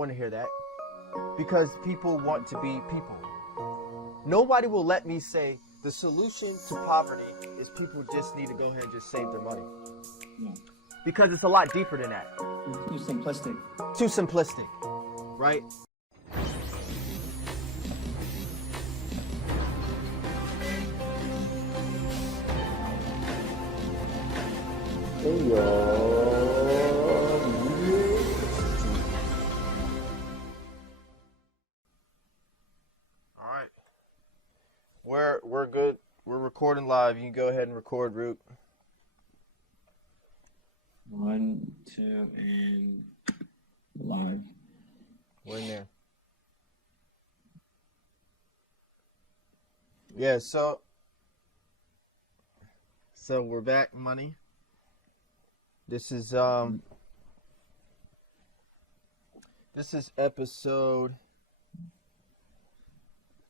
want to hear that because people want to be people. Nobody will let me say the solution to poverty is people just need to go ahead and just save their money. Yeah. Because it's a lot deeper than that. Too simplistic. Too simplistic, right? All right. We're good. We're recording live. You can go ahead and record, Root. 1, 2, and live. We're in there. Yeah, so we're back, money. This is episode,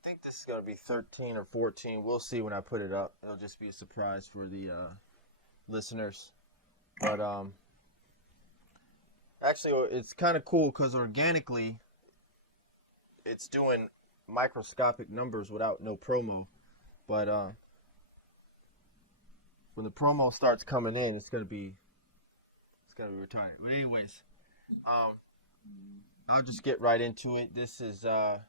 I think this is going to be 13 or 14. We'll see when I put it up. It'll just be a surprise for the listeners. But actually, it's kind of cool because organically, it's doing microscopic numbers without no promo. But when the promo starts coming in, it's gonna be retired. But anyways, I'll just get right into it. This is AR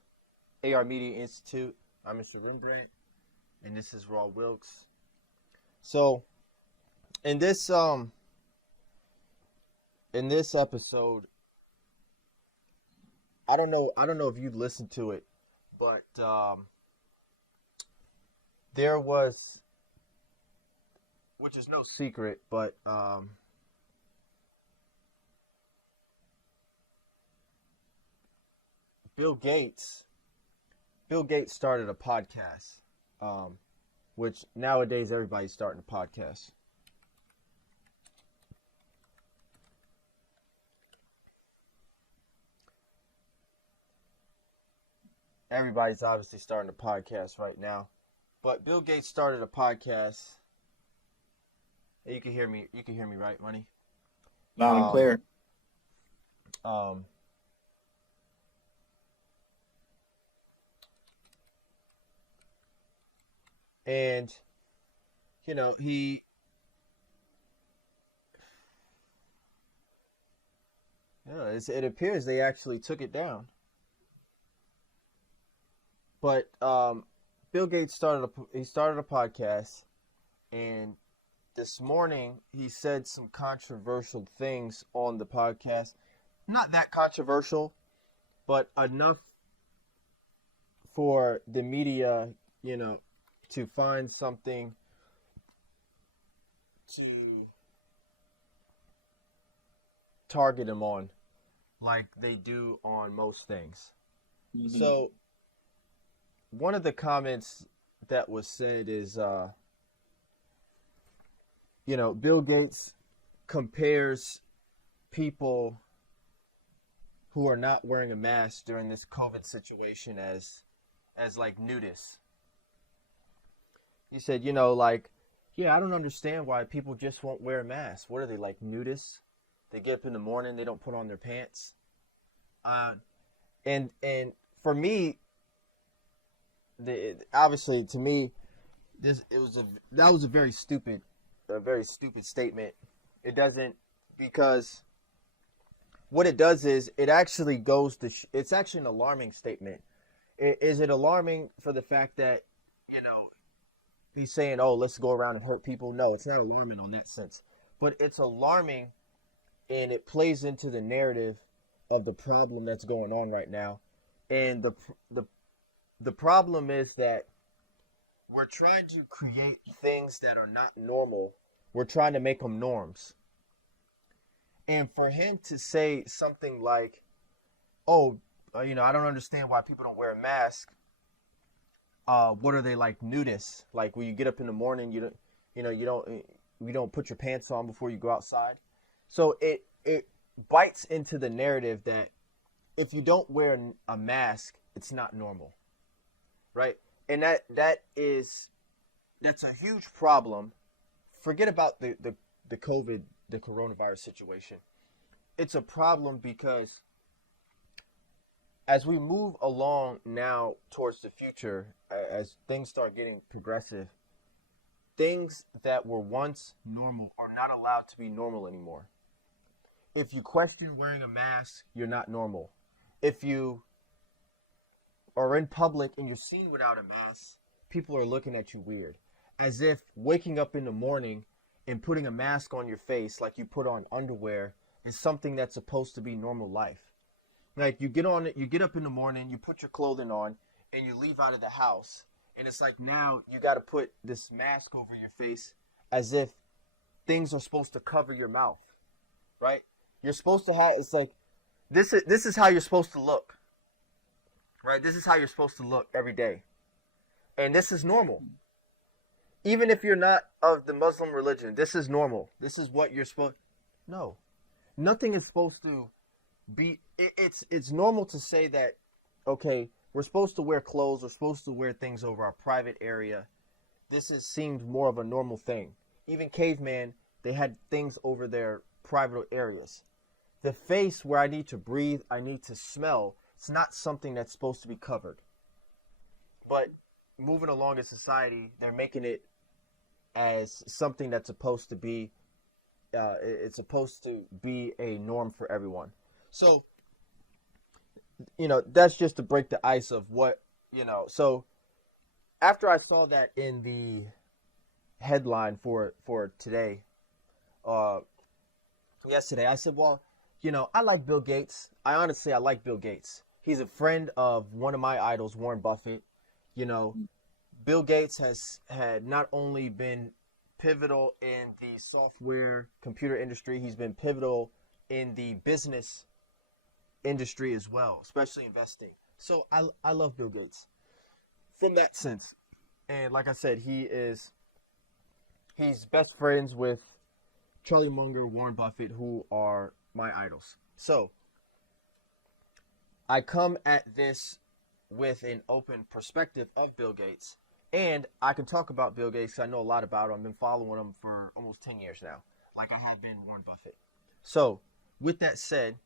Media Institute. I'm Mr. Lindbrandt, and this is Raw Wilkes. So, in this episode, I don't know if you've listened to it, but there was, which is no secret, but Bill Gates started a podcast, which nowadays everybody's starting a podcast. Everybody's obviously starting a podcast right now, but Bill Gates started a podcast. You can hear me. You can hear me, right, Money? Loud and clear. And you know it appears they actually took it down. But Bill Gates started a podcast, and this morning he said some controversial things on the podcast. Not that controversial, but enough for the media, to find something to target him on, like they do on most things. Mm-hmm. So one of the comments that was said is, Bill Gates compares people who are not wearing a mask during this COVID situation as like nudists. He said, I don't understand why people just won't wear a mask. What are they, like nudists? They get up in the morning, they don't put on their pants. And for me, obviously to me, that was a very stupid statement. It doesn't, because what it does is it actually goes to it's actually an alarming statement. Is it alarming for the fact that he's saying, oh, let's go around and hurt people? No, it's not alarming on that sense, but it's alarming, and it plays into the narrative of the problem that's going on right now. And the problem is that we're trying to create things that are not normal. We're trying to make them norms. And for him to say something like, oh, I don't understand why people don't wear a mask. What are they, like nudists? Like when you get up in the morning, you don't put your pants on before you go outside. So it bites into the narrative that if you don't wear a mask, it's not normal, right? And that's a huge problem. Forget about the COVID, the coronavirus situation. It's a problem because as we move along now towards the future, as things start getting progressive, things that were once normal are not allowed to be normal anymore. If you question wearing a mask, you're not normal. If you are in public and you're seen without a mask, people are looking at you weird. As if waking up in the morning and putting a mask on your face like you put on underwear is something that's supposed to be normal life. Like you get up in the morning, you put your clothing on, and you leave out of the house. And it's like now you got to put this mask over your face as if things are supposed to cover your mouth, right? You're supposed to have, it's like, this is how you're supposed to look, right? This is how you're supposed to look every day. And this is normal. Even if you're not of the Muslim religion, this is normal. This is what you're supposed, no. Nothing is supposed to be, it's normal to say that, okay, we're supposed to wear clothes, we're supposed to wear things over our private area. This has seemed more of a normal thing. Even caveman, they had things over their private areas. The face where I need to breathe, I need to smell, it's not something that's supposed to be covered. But moving along in society, they're making it as something that's supposed to be, it's supposed to be a norm for everyone. So, that's just to break the ice of what, so after I saw that in the headline for today, yesterday, I said, well, I like Bill Gates. I like Bill Gates. He's a friend of one of my idols, Warren Buffett. Bill Gates had not only been pivotal in the software computer industry, he's been pivotal in the business industry as well, especially investing. So I love Bill Gates from that sense. And like I said, he's best friends with Charlie Munger, Warren Buffett, who are my idols. So I come at this with an open perspective of Bill Gates, and I can talk about Bill Gates because I know a lot about him. I've been following him for almost 10 years now, like I have been Warren Buffett. So with that said,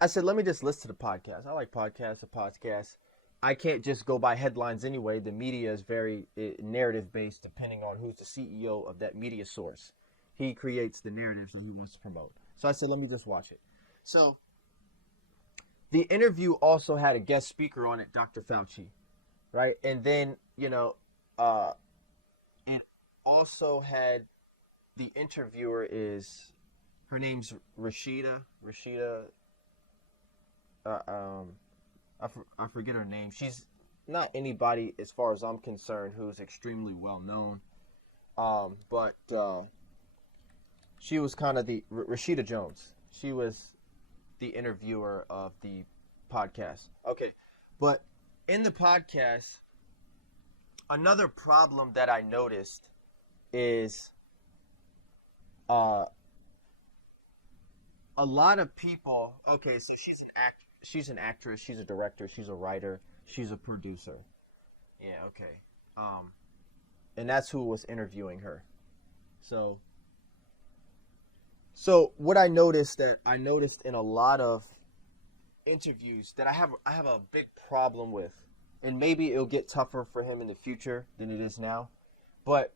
I said, let me just listen to the podcast. I like podcasts. I can't just go by headlines anyway. The media is very narrative-based depending on who's the CEO of that media source. He creates the narratives that he wants to promote. So I said, let me just watch it. So the interview also had a guest speaker on it, Dr. Fauci, right? And then, it also had the interviewer her name's Rashida, I forget her name. She's not anybody, as far as I'm concerned, who's extremely well known. But she was kind of the Rashida Jones. She was the interviewer of the podcast. Okay, but in the podcast, another problem that I noticed is a lot of people. Okay, so she's an actress, she's a director, she's a writer, she's a producer. Yeah, okay. And that's who was interviewing her. So what I noticed in a lot of interviews that I have a big problem with, and maybe it'll get tougher for him in the future than it is now, but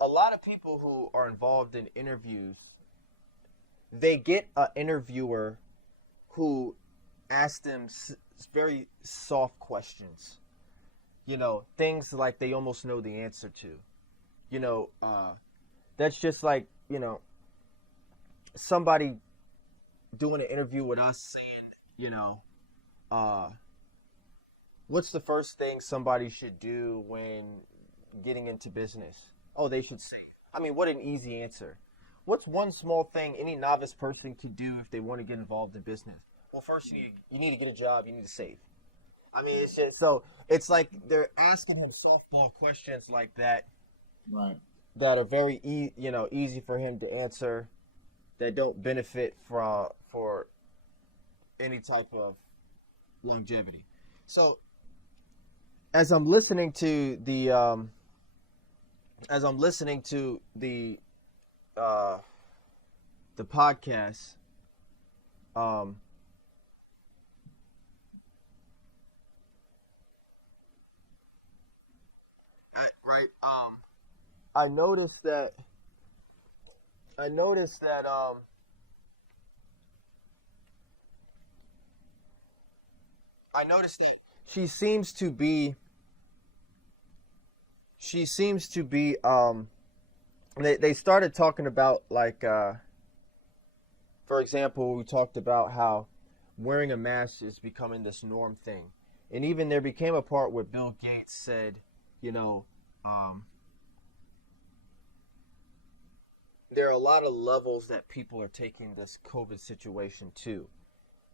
a lot of people who are involved in interviews, they get an interviewer who asks them very soft questions, things like they almost know the answer to. That's just like, somebody doing an interview with us saying, what's the first thing somebody should do when getting into business? Oh, they should save. I mean, what an easy answer. What's one small thing any novice person can do if they want to get involved in business? Well, first you need to get a job. You need to save. I mean, it's just so it's like they're asking him softball questions like that, right? That are very easy for him to answer, that don't benefit for any type of longevity. So as I'm listening to the the podcast, right. I noticed that. I noticed that. I noticed that she seems to be. She seems to be. They started talking about like. For example, we talked about how wearing a mask is becoming this norm thing, and even there became a part where Bill Gates said, you know, um, there are a lot of levels that people are taking this COVID situation to,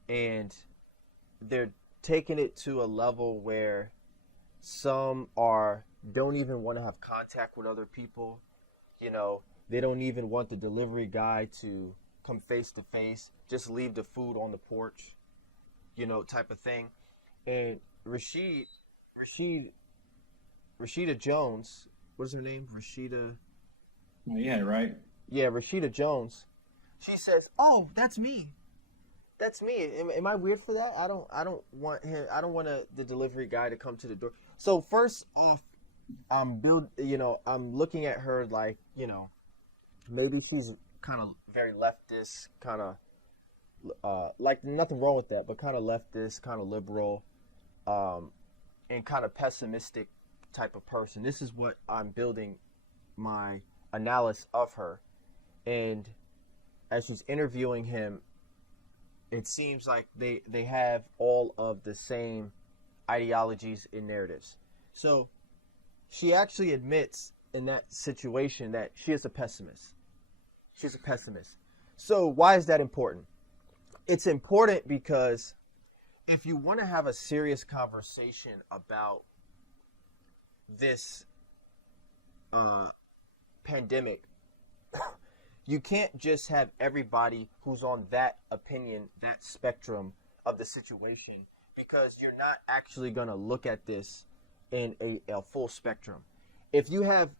and they're taking it to a level where some are don't even want to have contact with other people. You know, they don't even want the delivery guy to come face to face. Just leave the food on the porch, type of thing. And Rashid, Rashida Jones, what's her name? Rashida. Oh, yeah, right. Yeah, Rashida Jones. She says, "Oh, that's me. That's me. Am I weird for that? I don't want him. I don't want the delivery guy to come to the door." So first off, I'm looking at her like, maybe she's kind of very leftist, kind of like nothing wrong with that, but kind of leftist, kind of liberal, and kind of pessimistic type of person. This is what I'm building my analysis of her. And as she's interviewing him, it seems like they have all of the same ideologies and narratives. So she actually admits in that situation that she is a pessimist. She's a pessimist. So why is that important? It's important because if you want to have a serious conversation about this pandemic, you can't just have everybody who's on that opinion, that spectrum of the situation, because you're not actually going to look at this in a full spectrum. If you have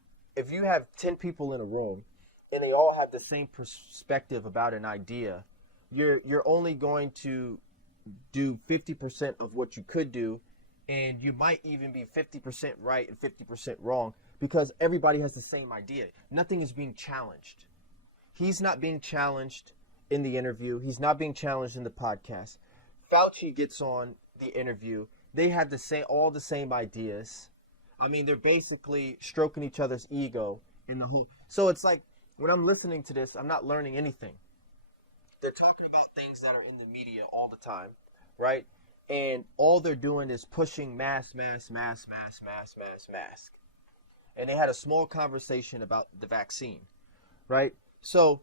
10 people in a room and they all have the same perspective about an idea, you're only going to do 50% of what you could do, and you might even be 50% right and 50% wrong because everybody has the same idea. Nothing is being challenged. He's not being challenged in the interview. He's not being challenged in the podcast. Fauci gets on the interview. They have all the same ideas. I mean, they're basically stroking each other's ego in the whole. So it's like when I'm listening to this, I'm not learning anything. They're talking about things that are in the media all the time, right? And all they're doing is pushing mask. And they had a small conversation about the vaccine, right? So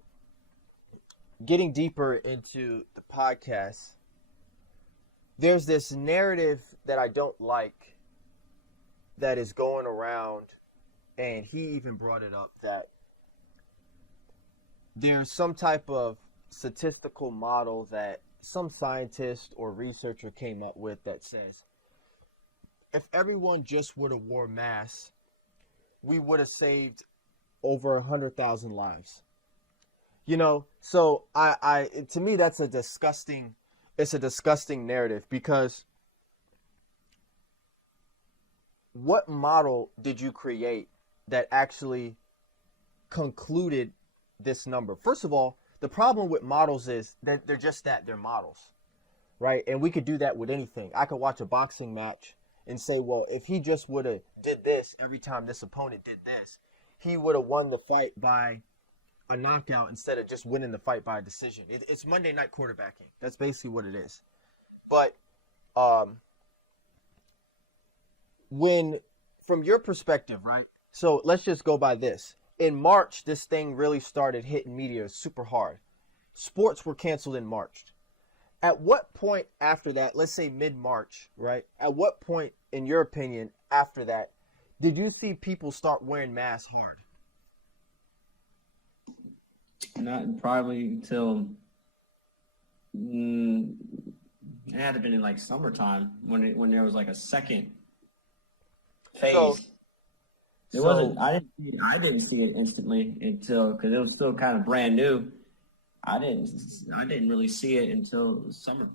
getting deeper into the podcast, there's this narrative that I don't like that is going around, and he even brought it up, that there's some type of statistical model that some scientist or researcher came up with that says if everyone just would have wore masks, we would have saved over 100,000 lives. So I to me that's a disgusting narrative, because what model did you create that actually concluded this number? First of all, the problem with models is that they're models, right? And we could do that with anything. I could watch a boxing match and say, well, if he just would have did this every time this opponent did this, he would have won the fight by a knockout instead of just winning the fight by a decision. It's Monday night quarterbacking. That's basically what it is. But when, from your perspective, right? So let's just go by this. In March, this thing really started hitting media super hard. Sports were canceled in March. At what point after that, let's say mid-March, right? At what point, in your opinion, after that, did you see people start wearing masks hard? Not probably until it had to have been in like summertime when there was like a second phase. It wasn't. I didn't see it instantly until, because it was still kind of brand new. I didn't really see it until summer.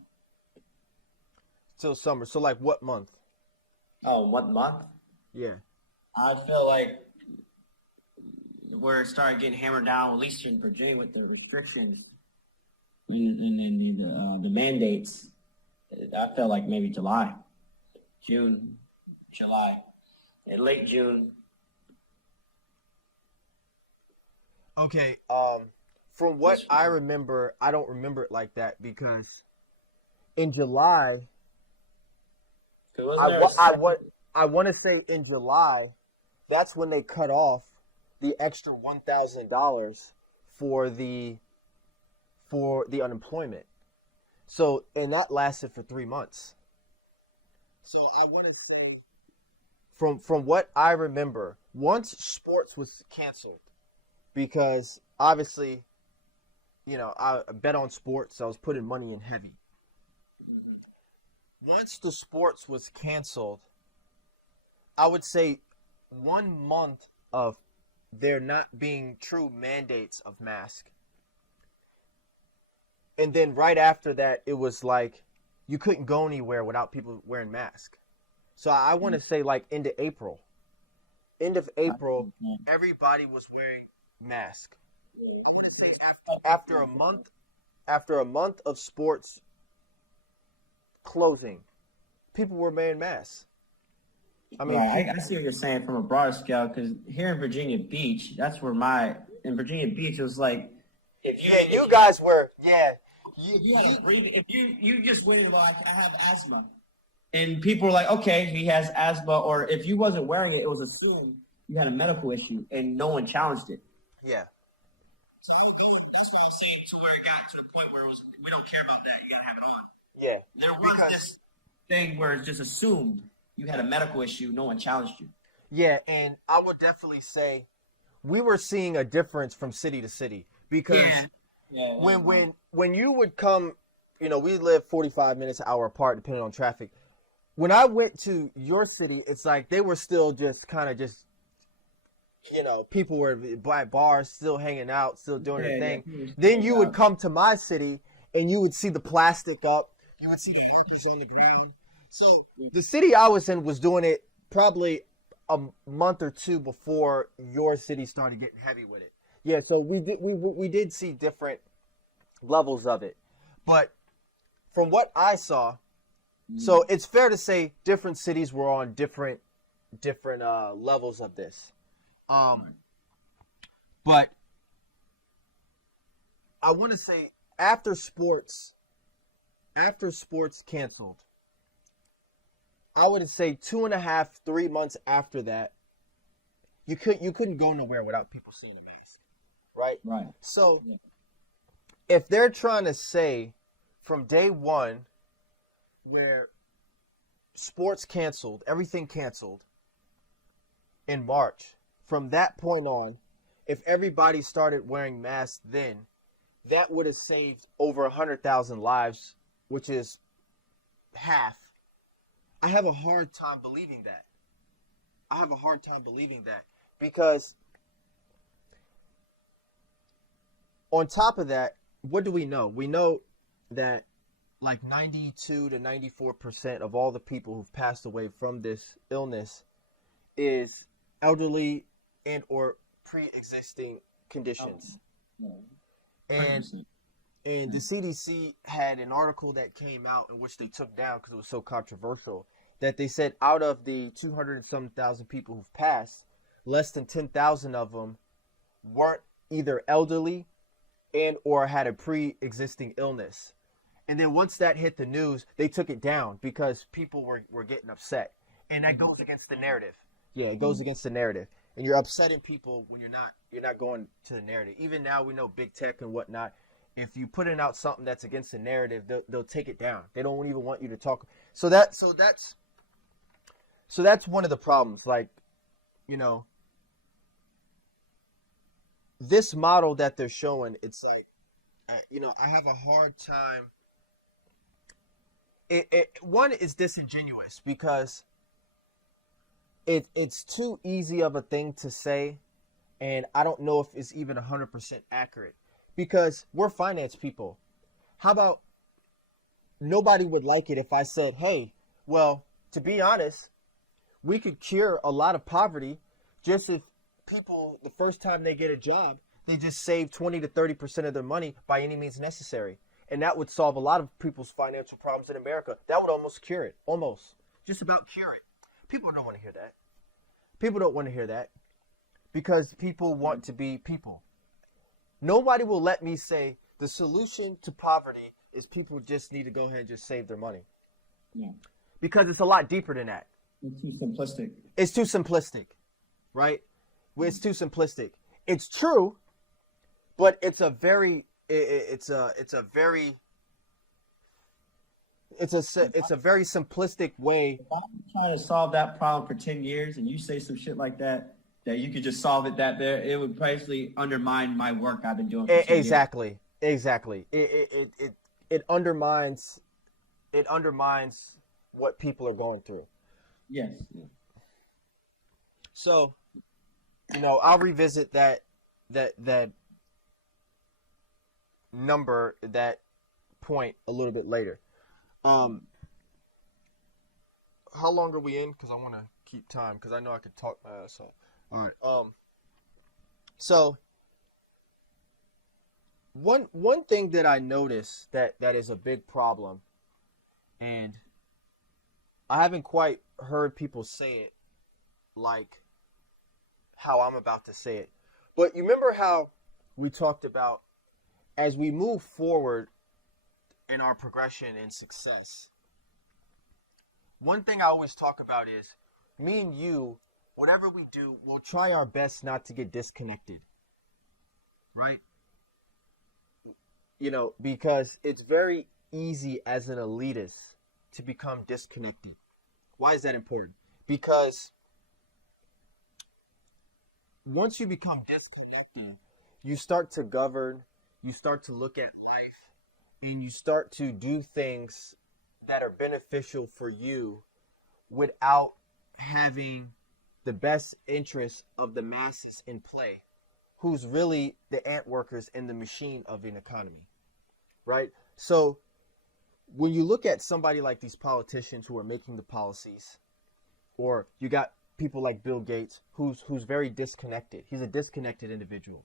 Till summer. So like what month? Oh, what month? Yeah. I feel like where it started getting hammered down, at least in Virginia, with the restrictions and the mandates. I felt like maybe June, July, and late June. Okay. From what I remember, I don't remember it like that because in July, I want to say in July, that's when they cut off the extra $1,000 for the unemployment. So, and that lasted for 3 months. So I want to say, from what I remember, once sports was canceled, because obviously, I bet on sports, so I was putting money in heavy. Once the sports was canceled, I would say 1 month of there not being true mandates of mask. And then right after that, it was like you couldn't go anywhere without people wearing masks. So I want to say like into April. End of April, everybody was wearing masks. After a month, of sports closing, people were wearing masks. I mean, I see what you're saying from a broader scale, because here in Virginia Beach, that's where in Virginia Beach, it was like, you guys were, if you just went in like, I have asthma, and people were like, okay, he has asthma, or if you wasn't wearing it, it was assumed you had a medical issue, and no one challenged it. Yeah. So that's why I'm saying to where it got to the point where it was, we don't care about that, you gotta have it on. Yeah. There was this thing where it's just assumed you had a medical issue, no one challenged you. Yeah, and I would definitely say we were seeing a difference from city to city because when you would come, we live 45 minutes, an hour apart, depending on traffic. When I went to your city, it's like they were still just kind of just, people were by bars, still hanging out, still doing their thing. Yeah. Then you would come to my city and you would see the plastic up, you would see the workers on the ground. So the city I was in was doing it probably a month or two before your city started getting heavy with it. Yeah, so we did see different levels of it. But from what I saw, so it's fair to say different cities were on different levels of this. But I want to say after sports canceled, I would say 2.5, 3 months after that, you couldn't go nowhere without people seeing a mask, right? Right. So if they're trying to say from day one, where sports canceled, everything canceled in March, from that point on, if everybody started wearing masks then, that would have saved over 100,000 lives, which is half. I have a hard time believing that. Because on top of that, what do we know? We know that like 92 to 94% of all the people who've passed away from this illness is elderly and or pre-existing conditions. And the CDC had an article that came out in which they took down because it was so controversial, that they said out of the 200 and some thousand people who've passed, less than 10,000 of them weren't either elderly and or had a pre-existing illness. And then once that hit the news, they took it down because people were getting upset. And that goes against the narrative. Yeah, it goes against the narrative. And you're upsetting people when you're not going to the narrative. Even now we know big tech and whatnot. If you putting out something that's against the narrative, they'll take it down. They don't even want you to talk. So that's one of the problems. Like, this model that they're showing, it's like, I have a hard time. One is disingenuous because it's too easy of a thing to say, and I don't know if it's even 100% accurate because we're finance people. How about nobody would like it if I said, hey, well, to be honest, We could cure a lot of poverty just if people, the first time they get a job, they just save 20 to 30% of their money by any means necessary. And that would solve a lot of people's financial problems in America. That would almost cure it. Almost. Just about cure it. People don't want to hear that. People don't want to hear that because people want to be people. Nobody will let me say the solution to poverty is people just need to go ahead and just save their money. Yeah. Because it's a lot deeper than that. It's too simplistic. It's too simplistic, right? It's too simplistic. It's true, but it's a very simplistic way. If I'm trying to solve that problem for 10 years and you say some shit like that you could just solve it it would basically undermine my work I've been doing for 10 years. Exactly. It undermines what people are going through. Yes. Yeah. So, I'll revisit that number, that point a little bit later. How long are we in? Because I want to keep time, because I know I could talk my ass off. All right. So one thing that I noticed that is a big problem, and I haven't quite heard people say it like how I'm about to say it. But you remember how we talked about as we move forward in our progression and success, one thing I always talk about is me and you, whatever we do, we'll try our best not to get disconnected. Right? Because it's very easy as an elitist to become disconnected. Why is that important? Because once you become disconnected, you start to govern, you start to look at life, and you start to do things that are beneficial for you without having the best interests of the masses in play, who's really the ant workers in the machine of an economy, right? So when you look at somebody like these politicians who are making the policies, or you got people like Bill Gates, who's very disconnected. He's a disconnected individual.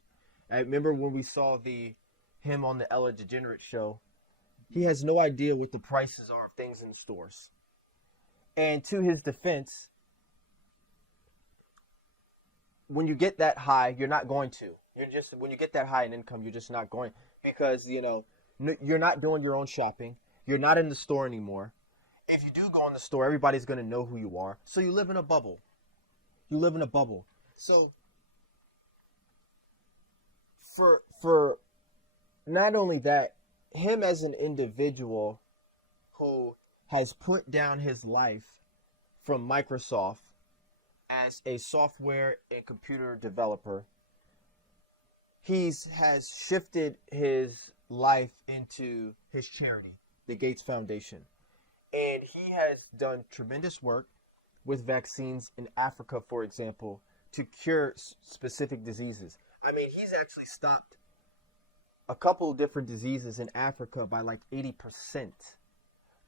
I remember when we saw him on the Ellen DeGeneres show, he has no idea what the prices are of things in the stores. And to his defense, when you get that high, you're not going to. When you get that high in income, you're just not going, because, you're not doing your own shopping. You're not in the store anymore. If you do go in the store, everybody's going to know who you are. So you live in a bubble. So for not only that, him as an individual who has put down his life from Microsoft as a software and computer developer, has shifted his life into his charity, the Gates Foundation. And he has done tremendous work with vaccines in Africa, for example, to cure specific diseases. I mean, he's actually stopped a couple of different diseases in Africa by like 80%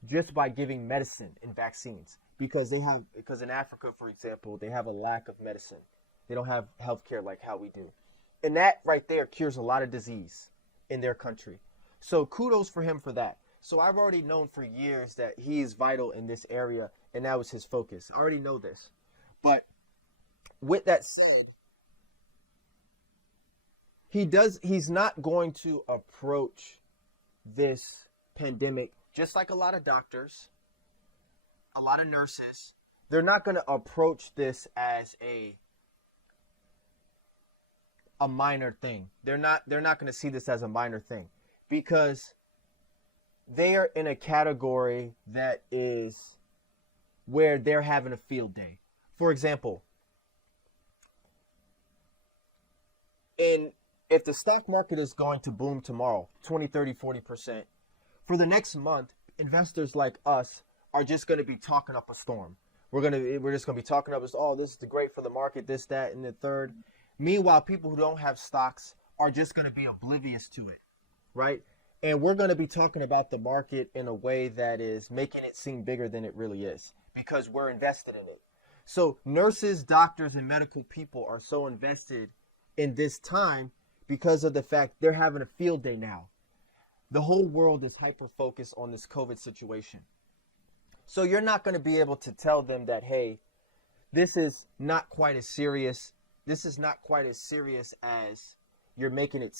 just by giving medicine and vaccines. Because in Africa, for example, they have a lack of medicine. They don't have healthcare like how we do. And that right there cures a lot of disease in their country. So kudos for him for that. So I've already known for years that he is vital in this area, and that was his focus. I already know this. But with that said, he's not going to approach this pandemic just like a lot of doctors, a lot of nurses. They're not going to approach this as a minor thing. They're not going to see this as a minor thing, because they are in a category that is where they're having a field day. For example, if the stock market is going to boom tomorrow, 20, 30, 40%, for the next month, investors like us are just going to be talking up a storm. We're just going to be talking up, oh, this is great for the market, this, that, and the third. Meanwhile, people who don't have stocks are just going to be oblivious to it, right? And we're going to be talking about the market in a way that is making it seem bigger than it really is, because we're invested in it. So nurses, doctors, and medical people are so invested in this time because of the fact they're having a field day now. The whole world is hyper focused on this COVID situation. So you're not going to be able to tell them that, hey, this is not quite as serious. This is not quite as serious as you're making it.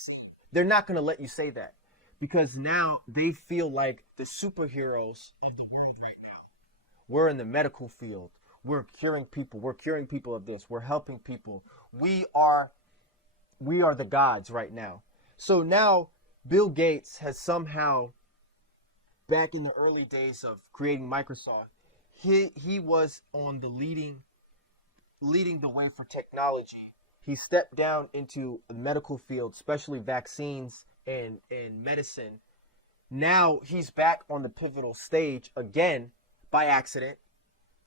They're not going to let you say that because now they feel like the superheroes of the world right now. We're in the medical field. We're curing people. We're curing people of this. We're helping people. We are the gods right now. So now Bill Gates has somehow, back in the early days of creating Microsoft, he was on the leading the way for technology. He stepped down into the medical field, especially vaccines and medicine. Now he's back on the pivotal stage again by accident.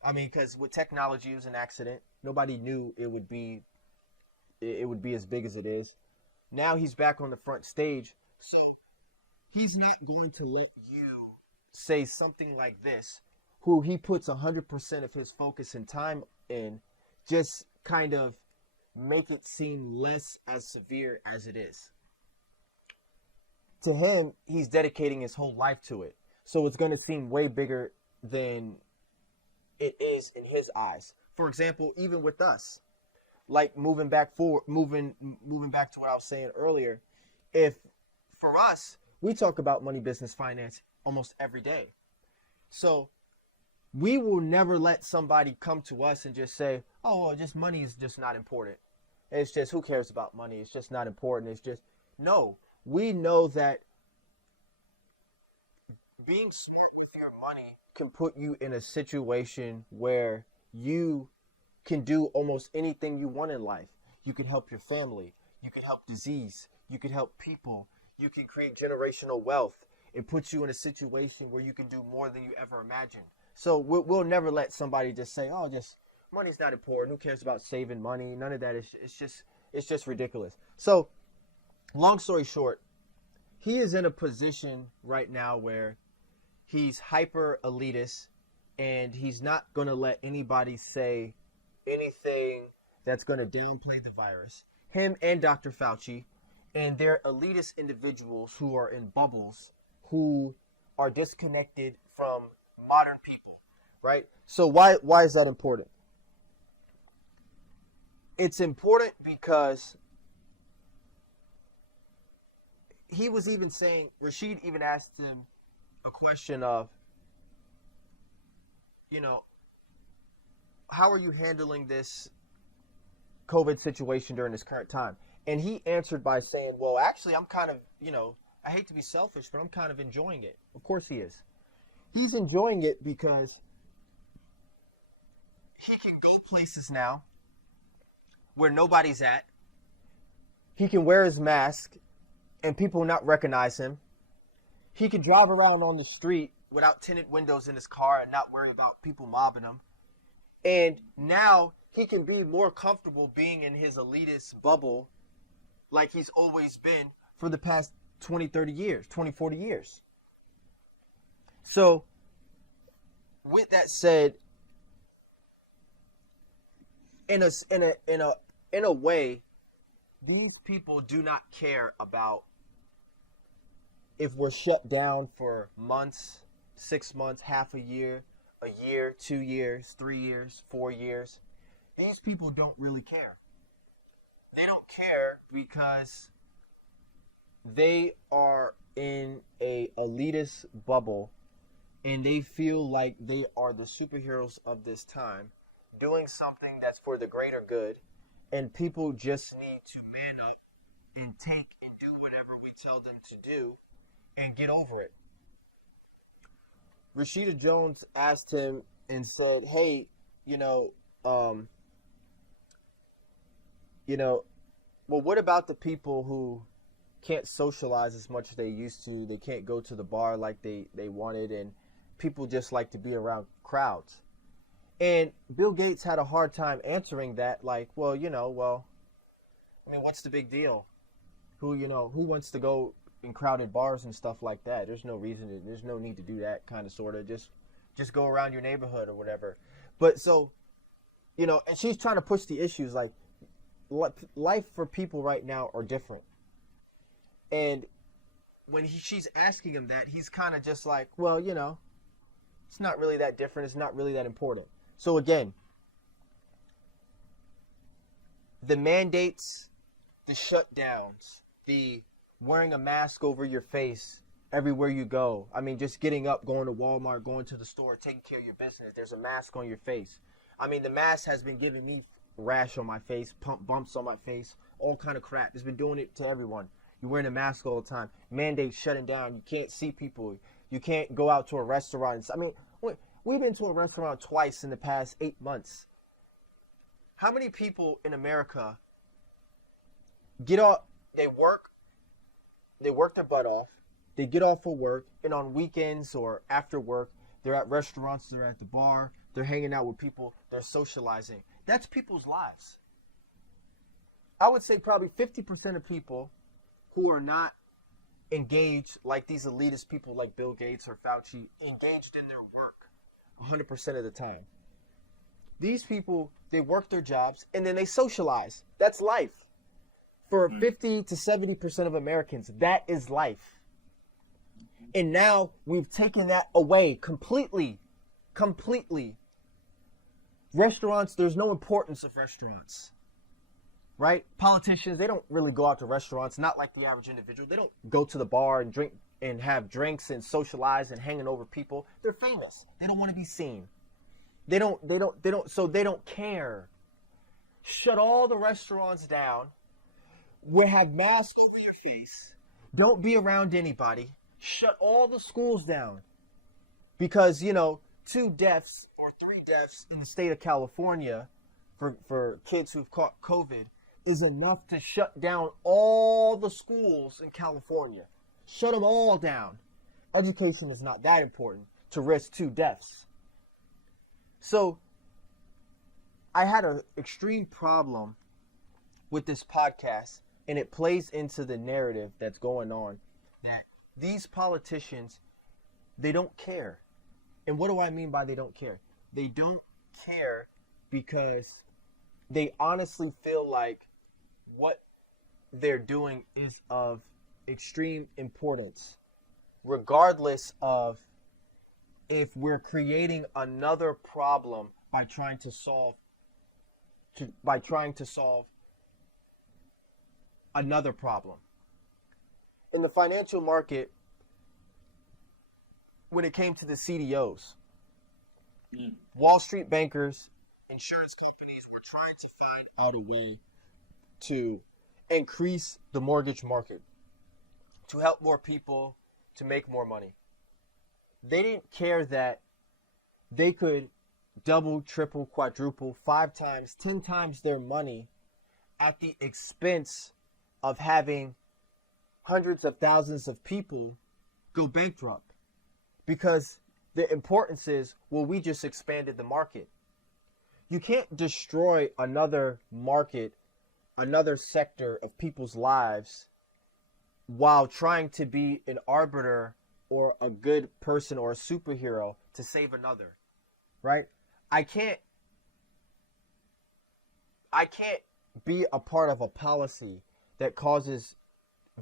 I mean, because with technology, it was an accident. Nobody knew it would be as big as it is. Now he's back on the front stage. So he's not going to let you say something like this, who he puts 100% of his focus and time in, just kind of make it seem less as severe as it is. To him, he's dedicating his whole life to it. So it's going to seem way bigger than it is in his eyes. For example, even with us, like moving back to what I was saying earlier, if for us, we talk about money, business, finance almost every day. So we will never let somebody come to us and just say, oh, well, just money is just not important. It's just, who cares about money? It's just not important. It's just, no. We know that being smart with your money can put you in a situation where you can do almost anything you want in life. You can help your family. You can help disease. You can help people. You can create generational wealth. It puts you in a situation where you can do more than you ever imagined. So we'll never let somebody just say, oh, just money's not important. Who cares about saving money? None of that. It's just ridiculous. So long story short, he is in a position right now where he's hyper elitist and he's not going to let anybody say anything that's going to downplay the virus. Him and Dr. Fauci, and they're elitist individuals who are in bubbles, who are disconnected from modern people, right? So why is that important? It's important because he was even saying, Rashid even asked him a question of, how are you handling this COVID situation during this current time? And he answered by saying, well, actually, I'm kind of, I hate to be selfish, but I'm kind of enjoying it. Of course he is. He's enjoying it because he can go places now where nobody's at. He can wear his mask and people will not recognize him. He can drive around on the street without tinted windows in his car and not worry about people mobbing him. And now he can be more comfortable being in his elitist bubble like he's always been for the past 20, 30 years, 20, 40 years. So with that said, in a way, these people do not care about if we're shut down for months, 6 months, half a year, 2 years, 3 years, 4 years. These people don't really care. They don't care because they are in a elitist bubble and they feel like they are the superheroes of this time, doing something that's for the greater good, and people just need to man up and take and do whatever we tell them to do and get over it. Rashida Jones asked him and said, hey, well, what about the people who can't socialize as much as they used to? They can't go to the bar like they wanted, and people just like to be around crowds. And Bill Gates had a hard time answering that, like, well, what's the big deal? Who wants to go in crowded bars and stuff like that? There's no need to do that, kind of, sort of. Just go around your neighborhood or whatever. But so And she's trying to push the issues like life for people right now are different. And when she's asking him that, he's kind of just like, well, it's not really that different. It's not really that important. So again, the mandates, the shutdowns, the wearing a mask over your face everywhere you go. I mean, just getting up, going to Walmart, going to the store, taking care of your business. There's a mask on your face. I mean, the mask has been giving me rash on my face, bumps on my face, all kind of crap. It's been doing it to everyone. You're wearing a mask all the time. Mandates shutting down. You can't see people. You can't go out to a restaurant. I mean, we've been to a restaurant twice in the past 8 months. How many people in America get off, they work their butt off, they get off of work, and on weekends or after work, they're at restaurants, they're at the bar, they're hanging out with people, they're socializing. That's people's lives. I would say probably 50% of people who are not engaged like these elitist people like Bill Gates or Fauci, engaged in their work 100% of the time. These people, they work their jobs and then they socialize. That's life. For 50 to 70% of Americans, that is life. And now we've taken that away completely. Completely. Restaurants, there's no importance of restaurants. Right? Politicians, they don't really go out to restaurants, not like the average individual. They don't go to the bar and drink and have drinks and socialize and hanging over people. They're famous. They don't want to be seen. They don't care. Shut all the restaurants down. We have masks over your face. Don't be around anybody. Shut all the schools down. Because, 2 deaths or 3 deaths in the state of California for kids who've caught COVID is enough to shut down all the schools in California. Shut them all down. Education is not that important to risk 2 deaths. So, I had an extreme problem with this podcast, and it plays into the narrative that's going on that these politicians, they don't care. And what do I mean by they don't care? They don't care because they honestly feel like what they're doing is of extreme importance, regardless of if we're creating another problem by trying to solve another problem. In the financial market, when it came to the CDOs, Wall Street bankers, insurance companies were trying to find out a way to increase the mortgage market, to help more people, to make more money. They didn't care that they could double, triple, quadruple, 5 times, 10 times their money at the expense of having hundreds of thousands of people go bankrupt. Because the importance is, well, we just expanded the market. You can't destroy another market, another sector of people's lives while trying to be an arbiter or a good person or a superhero to save another, right? I can't be a part of a policy that causes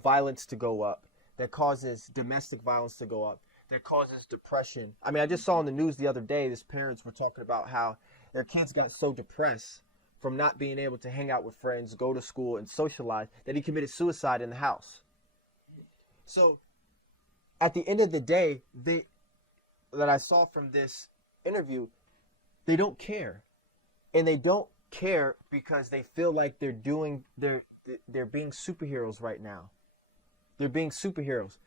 violence to go up, that causes domestic violence to go up, that causes depression. I mean, I just saw on the news the other day, these parents were talking about how their kids got so depressed from not being able to hang out with friends, go to school, and socialize, that he committed suicide in the house. So, at the end of the day, that I saw from this interview, they don't care. And they don't care because they feel like they're being superheroes right now. They're being superheroes.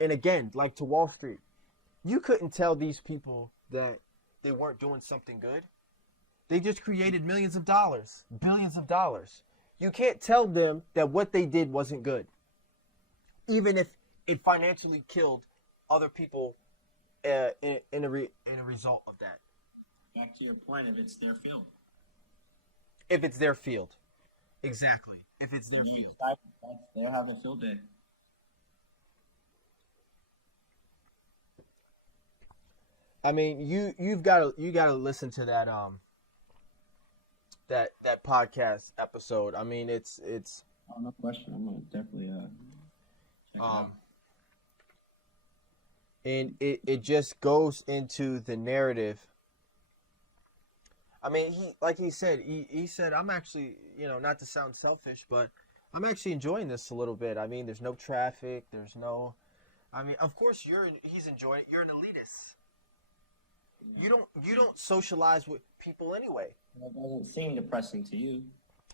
And again, like to Wall Street, you couldn't tell these people that they weren't doing something good. They just created millions of dollars, billions of dollars. You can't tell them that what they did wasn't good, even if it financially killed other people in a result of that. Back to your point, if it's their field. If it's their field. Exactly. If it's their field. They'll have a field day. I mean, you got to listen to that that podcast episode. I mean, it's Oh, no question. I'm gonna definitely check it out. and it just goes into the narrative. I mean, he said, he said, I'm actually, not to sound selfish, but I'm actually enjoying this a little bit. I mean, there's no traffic, there's no, I mean, of course he's enjoying it. You're an elitist. You don't socialize with people anyway. That doesn't seem depressing to you.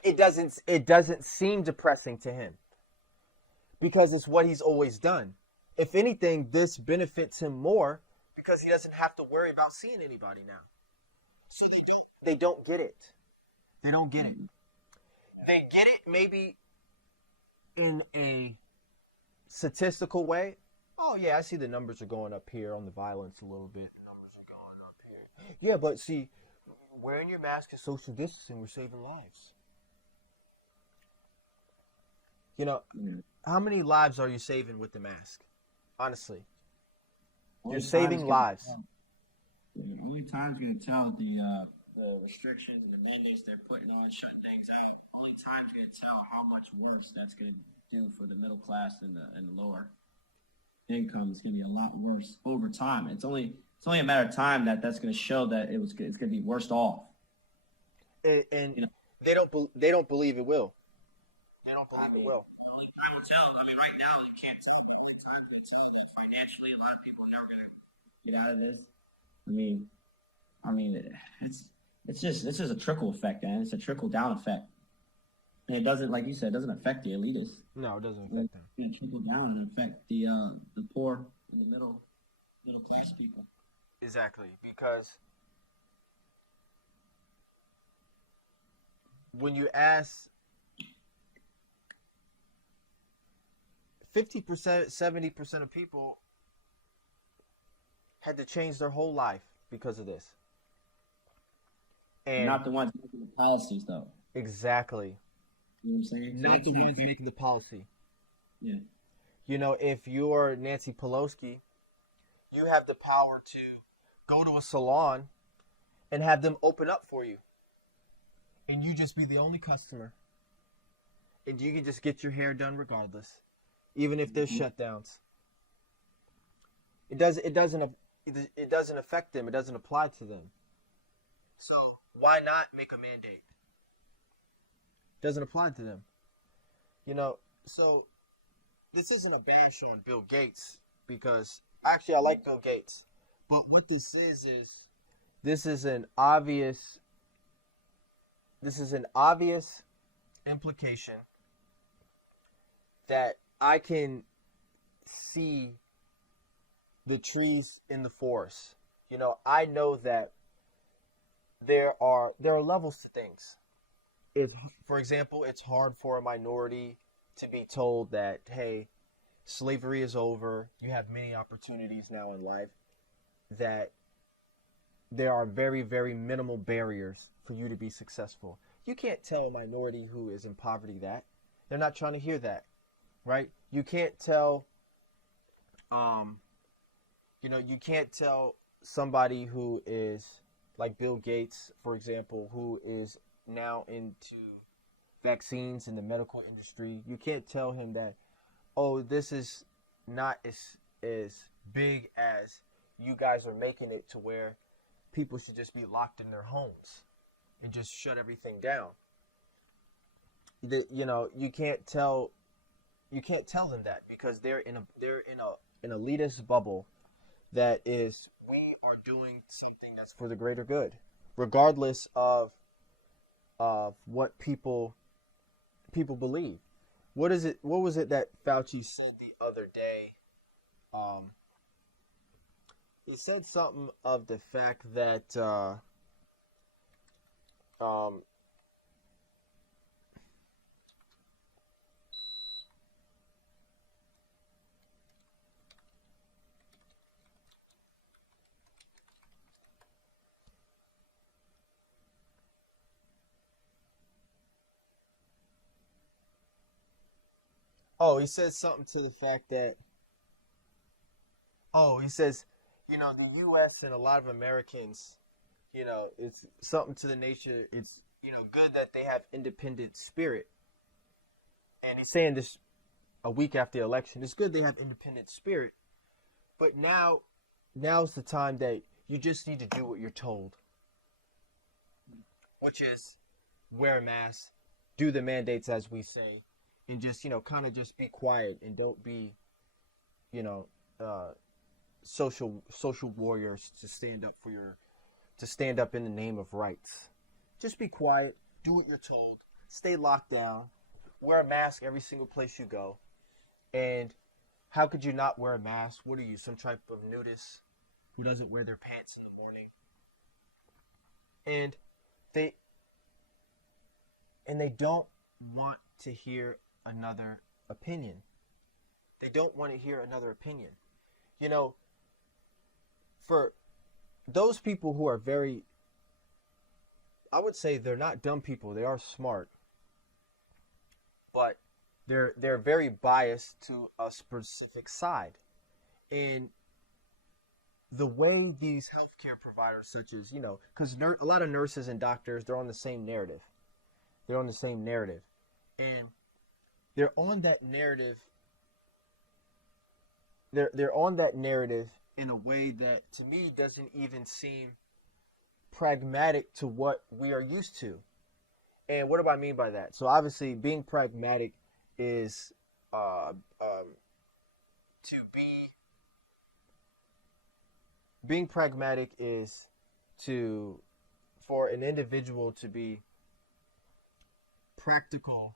It doesn't seem depressing to him because it's what he's always done. If anything, this benefits him more because he doesn't have to worry about seeing anybody now. So they don't get it. They don't get it. They get it maybe in a statistical way. Oh yeah, I see the numbers are going up here on the violence a little bit. The numbers are going up here. Yeah, but see, wearing your mask and social distancing, we're saving lives. How many lives are you saving with the mask? Honestly, you're saving lives. The only time's gonna tell the restrictions and the mandates they're putting on, shutting things out. Only time's gonna tell how much worse that's gonna do for the middle class and the lower income. It's gonna be a lot worse over time. It's only a matter of time that's gonna show that it's gonna be worse off. And they don't believe it will. They don't believe it will. Only time will tell. I mean, right now you can't tell, but the time's gonna tell that financially a lot of people are never gonna get out of this. I mean, it's just this is a trickle effect, man. It's a trickle down effect, and it doesn't, like you said, it doesn't affect the elitists. No, it doesn't affect them. It's gonna trickle down and affect the poor and the middle class people. Exactly, because when you ask 50%, 70% of people had to change their whole life because of this. And not the ones making the policies, though. Exactly. You know what I'm saying? Not the ones making the policy. Yeah. If you're Nancy Pelosi, you have the power to go to a salon and have them open up for you. And you just be the only customer. And you can just get your hair done regardless. Even if there's shutdowns. It doesn't affect them. It doesn't apply to them. So why not make a mandate? It doesn't apply to them. So this isn't a bash on Bill Gates because actually I like Bill Gates. But what this is this is an obvious implication that I can see the trees in the forest. I know that there are levels to things. For example, it's hard for a minority to be told that, hey, slavery is over. You have many opportunities now in life. That there are very, very minimal barriers for you to be successful. You can't tell a minority who is in poverty that. They're not trying to hear that, right? You can't tell, you can't tell somebody who is like Bill Gates, for example, who is now into vaccines in the medical industry. You can't tell him that, oh, this is not as big as you guys are making it to where people should just be locked in their homes and just shut everything down. You can't tell them that because they're in an elitist bubble that is, we are doing something that's for the greater good, regardless of what people believe. What was it that Fauci said the other day? He said something of the fact that he says something to the fact that he says, the U.S. and a lot of Americans, it's something to the nature. It's, good that they have independent spirit. And he's saying this a week after the election. It's good they have independent spirit, but now's the time that you just need to do what you're told, which is wear a mask, do the mandates as we say, and just kind of just be quiet and don't be, social warriors to stand up in the name of rights. Just be quiet, do what you're told, stay locked down, wear a mask every single place you go. And how could you not wear a mask? What are you, some type of nudist who doesn't wear their pants in the morning? And they don't want to hear another opinion. They don't want to hear another opinion. For those people who are very, I would say they're not dumb people, they are smart, but they're very biased to a specific side. And the way these healthcare providers, such as, because a lot of nurses and doctors, they're on the same narrative. They're on the same narrative. And they're on that narrative. They're on that narrative in a way that, to me, doesn't even seem pragmatic to what we are used to. And what do I mean by that? So obviously, being pragmatic is for an individual to be practical.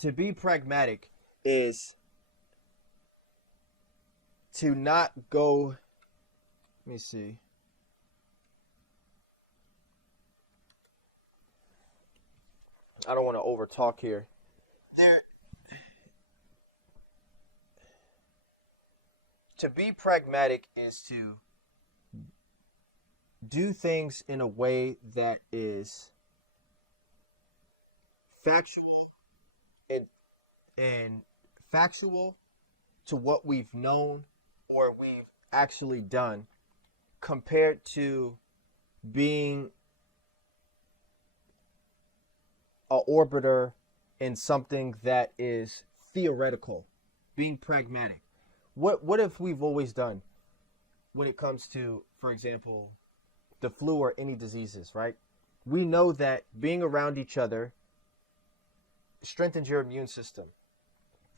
To be pragmatic is to not go. Let me see. I don't want to overtalk here. To be pragmatic is to do things in a way that is factual and factual to what we've known or we've actually done, compared to being an orbiter in something that is theoretical. Being pragmatic. What if we've always done when it comes to, for example, the flu or any diseases, right? We know that being around each other strengthens your immune system.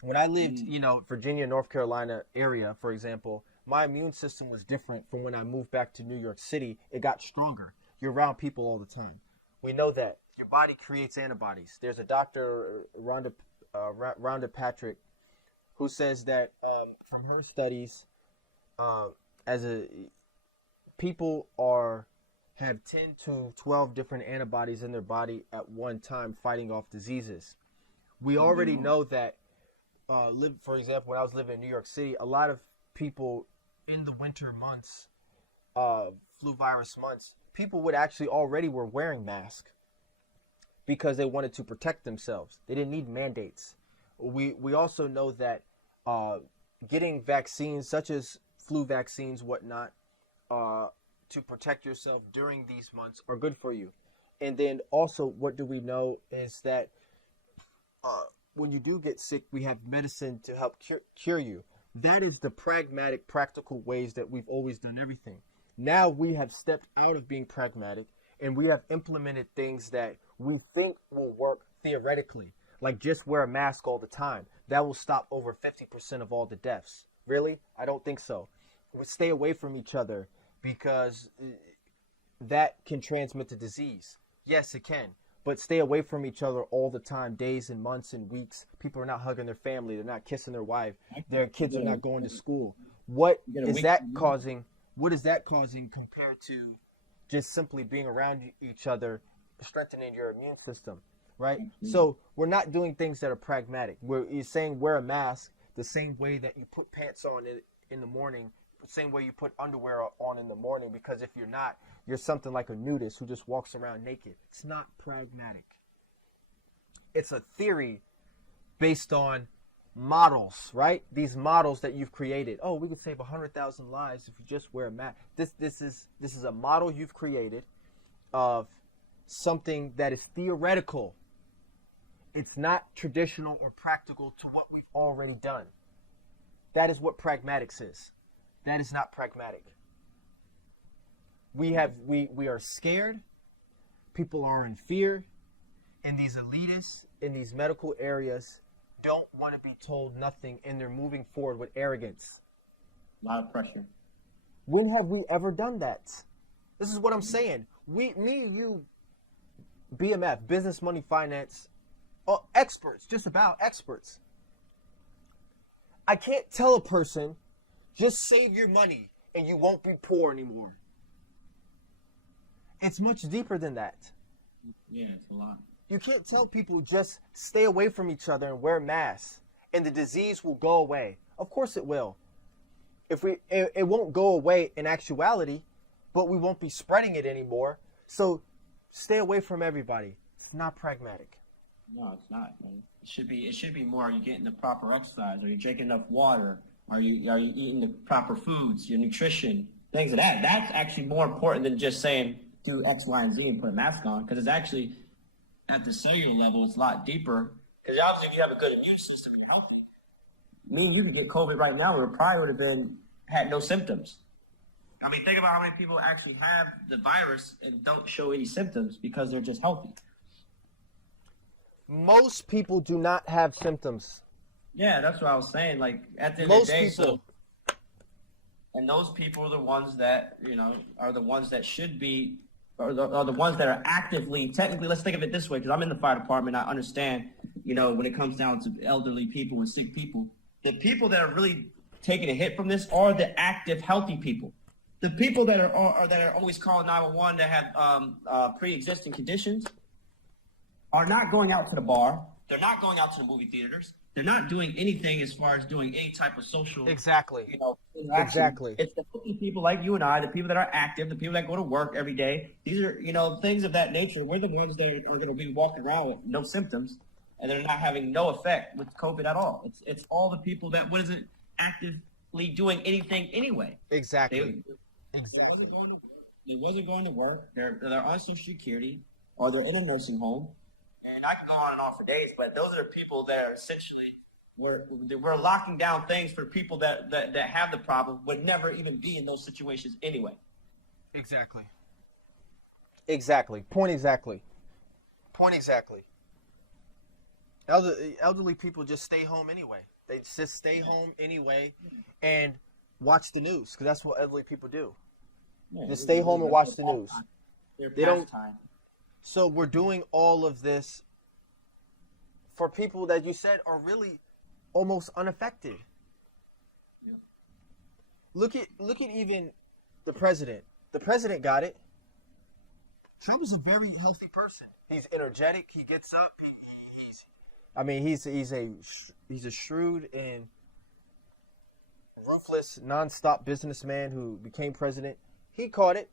When I lived, Virginia, North Carolina area, for example, my immune system was different from when I moved back to New York City. It got stronger. You're around people all the time. We know that your body creates antibodies. There's a doctor, Rhonda Patrick, who says that from her studies, people have 10 to 12 different antibodies in their body at one time fighting off diseases. We already know that. For example, when I was living in New York City, a lot of people in the winter months, flu virus months, people would actually already were wearing masks because they wanted to protect themselves. They didn't need mandates. We also know that getting vaccines, such as flu vaccines, whatnot, to protect yourself during these months are good for you. And then also, what do we know is that when you do get sick, we have medicine to help cure you. That is the pragmatic, practical ways that we've always done everything. Now we have stepped out of being pragmatic, and we have implemented things that we think will work theoretically, like just wear a mask all the time. That will stop over 50% of all the deaths. Really? I don't think so. We'll stay away from each other because that can transmit the disease. Yes, it can. But stay away from each other all the time, days and months and weeks. People are not hugging their family. They're not kissing their wife. Their kids are not going to school. What is that causing? What is that causing compared to just simply being around each other, strengthening your immune system, right? So we're not doing things that are pragmatic. You're saying wear a mask the same way that you put pants on in the morning, the same way you put underwear on in the morning, because if you're not, you're something like a nudist who just walks around naked. It's not pragmatic. It's a theory based on models, right? These models that you've created. Oh, we could save 100,000 lives if you just wear a mask. This is a model you've created of something that is theoretical. It's not traditional or practical to what we've already done. That is what pragmatics is. That is not pragmatic. We are scared. People are in fear. And these elitists in these medical areas don't want to be told nothing, and they're moving forward with arrogance. A lot of pressure. When have we ever done that? This is what I'm saying. Me, you, BMF, business, money, finance, experts, just about experts. I can't tell a person, just save your money and you won't be poor anymore. It's much deeper than that. Yeah, it's a lot. You can't tell people just stay away from each other and wear masks and the disease will go away. Of course it will. It won't go away in actuality, but we won't be spreading it anymore. So stay away from everybody. It's not pragmatic. No, it's not, man. It should be more, are you getting the proper exercise? Are you drinking enough water? Are you eating the proper foods, your nutrition, things of that? That's actually more important than just saying do X, Y, and Z and put a mask on, because it's actually at the cellular level, it's a lot deeper. Because obviously, if you have a good immune system and you're healthy, me and you could get COVID right now, we probably would have had no symptoms. I mean, think about how many people actually have the virus and don't show any symptoms because they're just healthy. Most people do not have symptoms. Yeah, that's what I was saying. Like, at the end of the day, and those people are the ones that, are the ones that should be, are the ones that are actively, technically, let's think of it this way, because I'm in the fire department, I understand, when it comes down to elderly people and sick people, the people that are really taking a hit from this are the active, healthy people. The people that are always calling 911 that have pre-existing conditions are not going out to the bar. They're not going out to the movie theaters. They're not doing anything as far as doing any type of social, exactly. Interaction. Exactly. It's the healthy people like you and I, the people that are active, the people that go to work every day. These are, things of that nature. We're the ones that are going to be walking around with no symptoms, and they're not having no effect with COVID at all. It's all the people that wasn't actively doing anything anyway. Exactly. They wasn't going to work. They're on Social Security, or they're in a nursing home. And I could go on and on for days, but those are people that are essentially, we're locking down things for people that have the problem, would never even be in those situations anyway. Exactly. Exactly. Point exactly. Elderly people just stay home anyway. They just stay home anyway and watch the news, because that's what elderly people do. Yeah, just stay home and watch the news. They don't. So we're doing all of this for people that you said are really almost unaffected. Yeah. Look at even the president. The president got it. Trump is a very healthy person. He's energetic. He gets up. He's a shrewd and ruthless, nonstop businessman who became president. He caught it,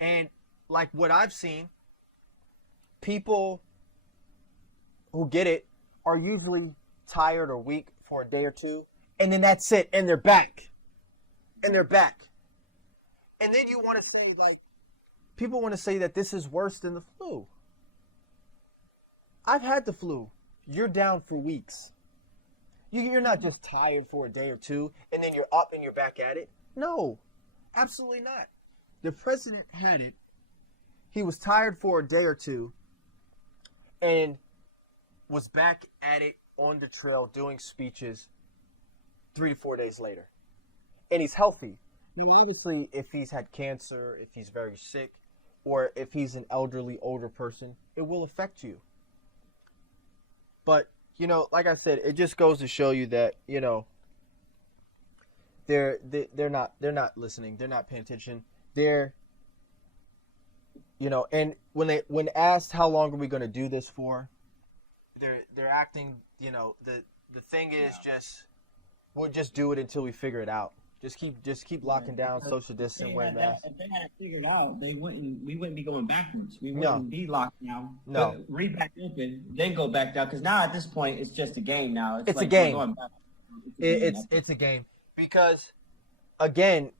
and like what I've seen, people who get it are usually tired or weak for a day or two, and then that's it, and they're back. And then you want to say, people want to say that this is worse than the flu. I've had the flu. You're down for weeks. You're not just tired for a day or two, and then you're up and you're back at it. No, absolutely not. The president had it. He was tired for a day or two, and was back at it on the trail doing speeches 3 to 4 days later. And he's healthy. Obviously, if he's had cancer, if he's very sick, or if he's an elderly, older person, it will affect you. But, like I said, it just goes to show you that, they're not listening. They're not paying attention. They're, and when asked how long are we going to do this for, they're acting, the thing is we'll just do it until we figure it out. Just keep locking down, social distancing, wearing masks. If they had it figured out, we wouldn't be going backwards. We No. wouldn't be locked down. No. But read back open, then go back down. Because now at this point, it's just a game. Now It's like a game. It's a game because, again,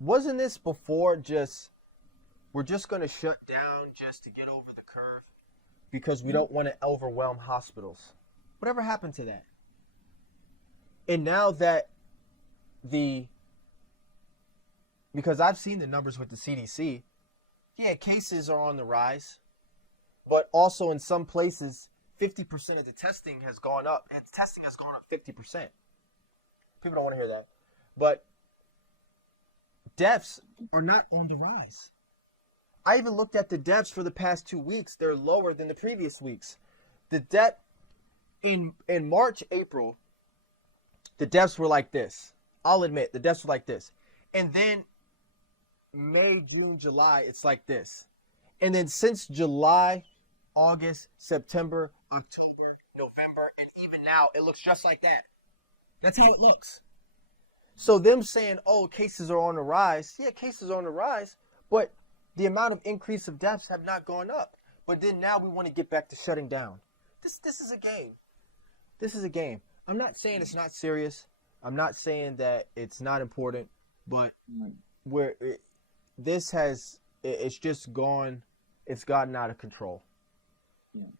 wasn't this before just we're just going to shut down just to get over the curve because we don't want to overwhelm hospitals? Whatever happened to that? And now that because I've seen the numbers with the CDC, yeah, cases are on the rise, but also in some places, 50% of the testing has gone up. And testing has gone up 50%. People don't want to hear that. But deaths are not on the rise. I even looked at the deaths for the past 2 weeks. They're lower than the previous weeks. The death in March, April, the deaths were like this. I'll admit, the deaths were like this. And then May, June, July, it's like this. And then since July, August, September, October, November, and even now, it looks just like that. That's how it looks. So them saying, oh, cases are on the rise. Yeah, cases are on the rise, but the amount of increase of deaths have not gone up. But then now we want to get back to shutting down. This is a game. This is a game. I'm not saying it's not serious. I'm not saying that it's not important, but it's just gone. It's gotten out of control.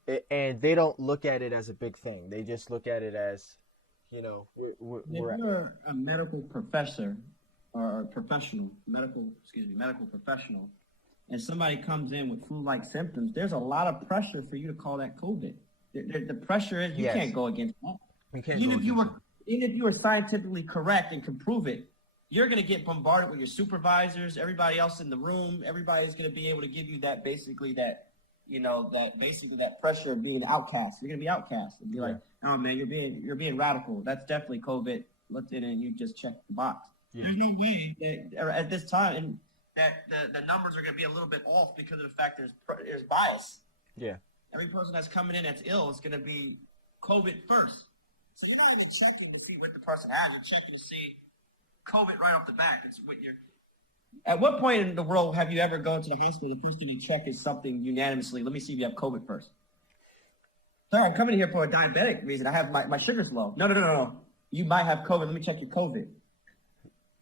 Yeah. And they don't look at it as a big thing. They just look at it as, we're if you're a medical professor or a medical professional, and somebody comes in with flu-like symptoms, there's a lot of pressure for you to call that COVID. The pressure is you can't go against that. Even if you were scientifically correct and can prove it, you're going to get bombarded with your supervisors, everybody else in the room. Everybody's going to be able to give you that pressure of being outcast. You're going to be outcast and be like, oh man, you're being radical. That's definitely COVID. Looked at it and you just checked the box. Yeah. There's no way that at this time that the numbers are going to be a little bit off because of the fact there's bias. Yeah. Every person that's coming in that's ill is going to be COVID first. So you're not even checking to see what the person has. You're checking to see COVID right off the bat. It's what you're. At what point in the world have you ever gone to the hospital? The first thing you check is something unanimously. Let me see if you have COVID first. Sorry, I'm coming here for a diabetic reason. I have my sugar's low. No. You might have COVID. Let me check your COVID.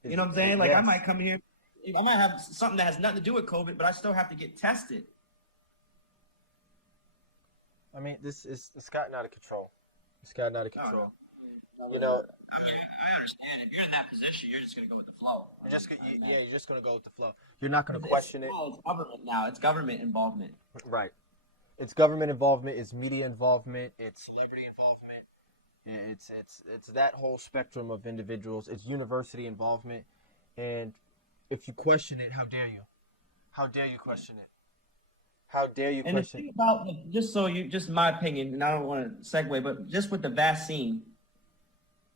You know what I'm saying? Like, yes. I might come here. I might have something that has nothing to do with COVID, but I still have to get tested. I mean, it's gotten out of control. It's gotten out of control. I understand. If you're in that position, you're just going to go with the flow. You're just going to go with the flow. You're not going to question it. It's government now. It's government involvement. Right. It's government involvement. It's media involvement. It's celebrity involvement. It's that whole spectrum of individuals. It's university involvement. And if you question it, how dare you? How dare you question it? How dare you question it? And the thing about, just my opinion, and I don't want to segue, but just with the vaccine,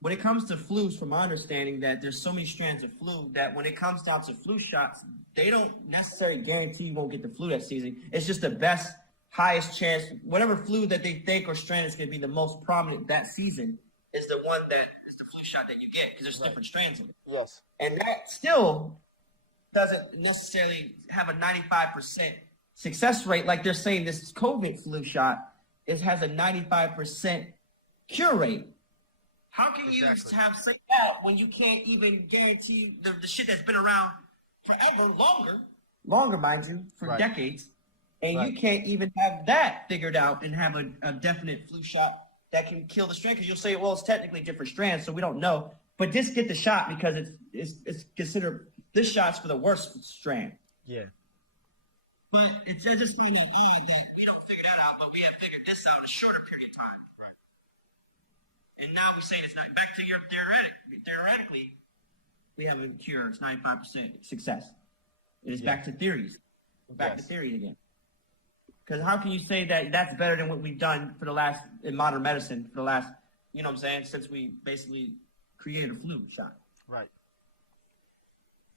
when it comes to flus, from my understanding, that there's so many strands of flu that when it comes down to flu shots, they don't necessarily guarantee you won't get the flu that season. It's just the best, highest chance, whatever flu that they think or strand is going to be the most prominent that season is the one that is the flu shot that you get because there's different strands of it. Yes. And that still doesn't necessarily have a 95% success rate like they're saying this COVID flu shot has a 95% cure rate. How can you say that when you can't even guarantee the shit that's been around forever, longer, mind you, for decades, and you can't even have that figured out and have a definite flu shot that can kill the strand? Because you'll say, well, it's technically different strands, so we don't know. But just get the shot because it's considered this shot's for the worst strand. Yeah. But it's just like odd that we don't figure that out, but we have figured this out in a shorter period of time. And now we say it's not back to your theoretically, we have a cure. It's 95% success. It is back to theories. We're back to theories again. Because how can you say that that's better than what we've done in modern medicine for the last, you know what I'm saying, since we basically created a flu shot? Right.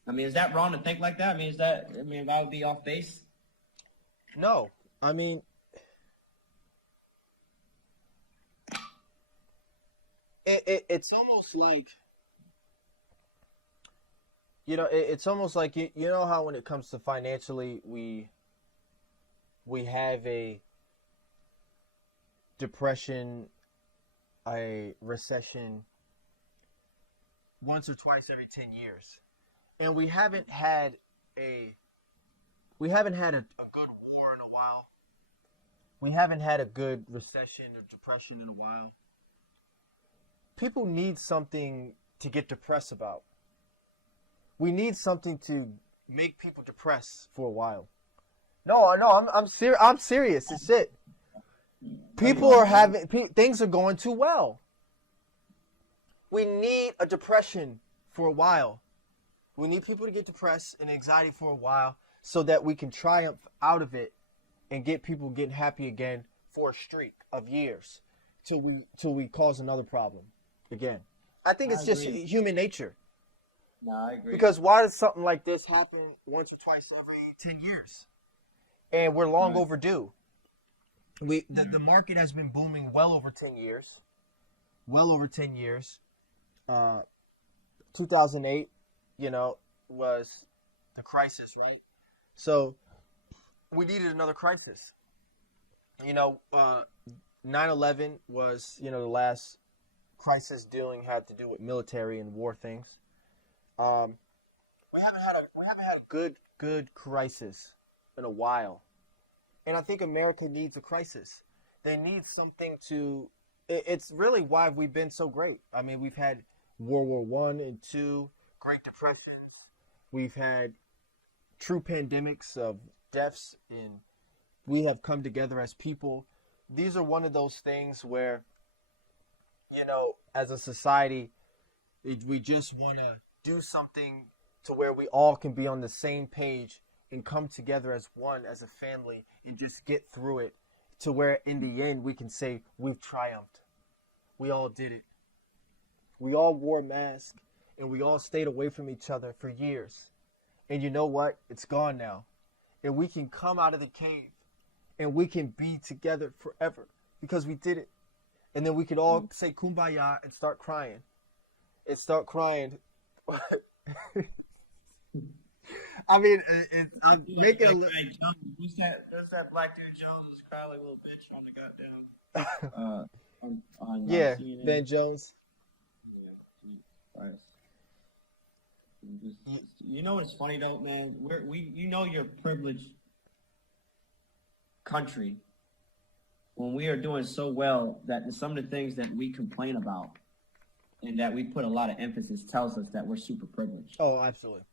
I mean, is that wrong to think like that? I mean, that would be off base? No. I mean, it's almost like, it's almost like, you know how when it comes to financially, we have a depression, a recession once or twice every 10 years. And we haven't had a good war in a while. We haven't had a good recession or depression in a while. People need something to get depressed about. We need something to make people depressed for a while. No, no, I'm serious. It's it. People are having things are going too well. We need a depression for a while. We need people to get depressed and anxiety for a while so that we can triumph out of it and get people getting happy again for a streak of years till we cause another problem again. I think it's just human nature. No, I agree. Because why does something like this happen once or twice every 10 years? And we're long overdue. The market has been booming well over 10 years. Well over 10 years. 2008, was the crisis, right? So we needed another crisis. 9/11 was, the last crisis had to do with military and war things. We haven't had a good crisis in a while. And I think America needs a crisis. They need something to. It's really why we've been so great. I mean, we've had World War I and II, Great Depressions. We've had true pandemics of deaths, and we have come together as people. These are one of those things where, as a society, we just want to do something to where we all can be on the same page and come together as one, as a family, and just get through it to where in the end we can say we've triumphed. We all did it. We all wore masks and we all stayed away from each other for years. And you know what? It's gone now. And we can come out of the cave and we can be together forever because we did it. And then we could all say kumbaya and start crying. I mean, I'm making a little. Who's that black dude Jones who's crying like a little bitch on the goddamn? Yeah, Ben Jones. Yeah, Christ. You know what's funny though, man? You're a privileged country when we are doing so well that some of the things that we complain about and that we put a lot of emphasis tells us that we're super privileged. Oh, absolutely.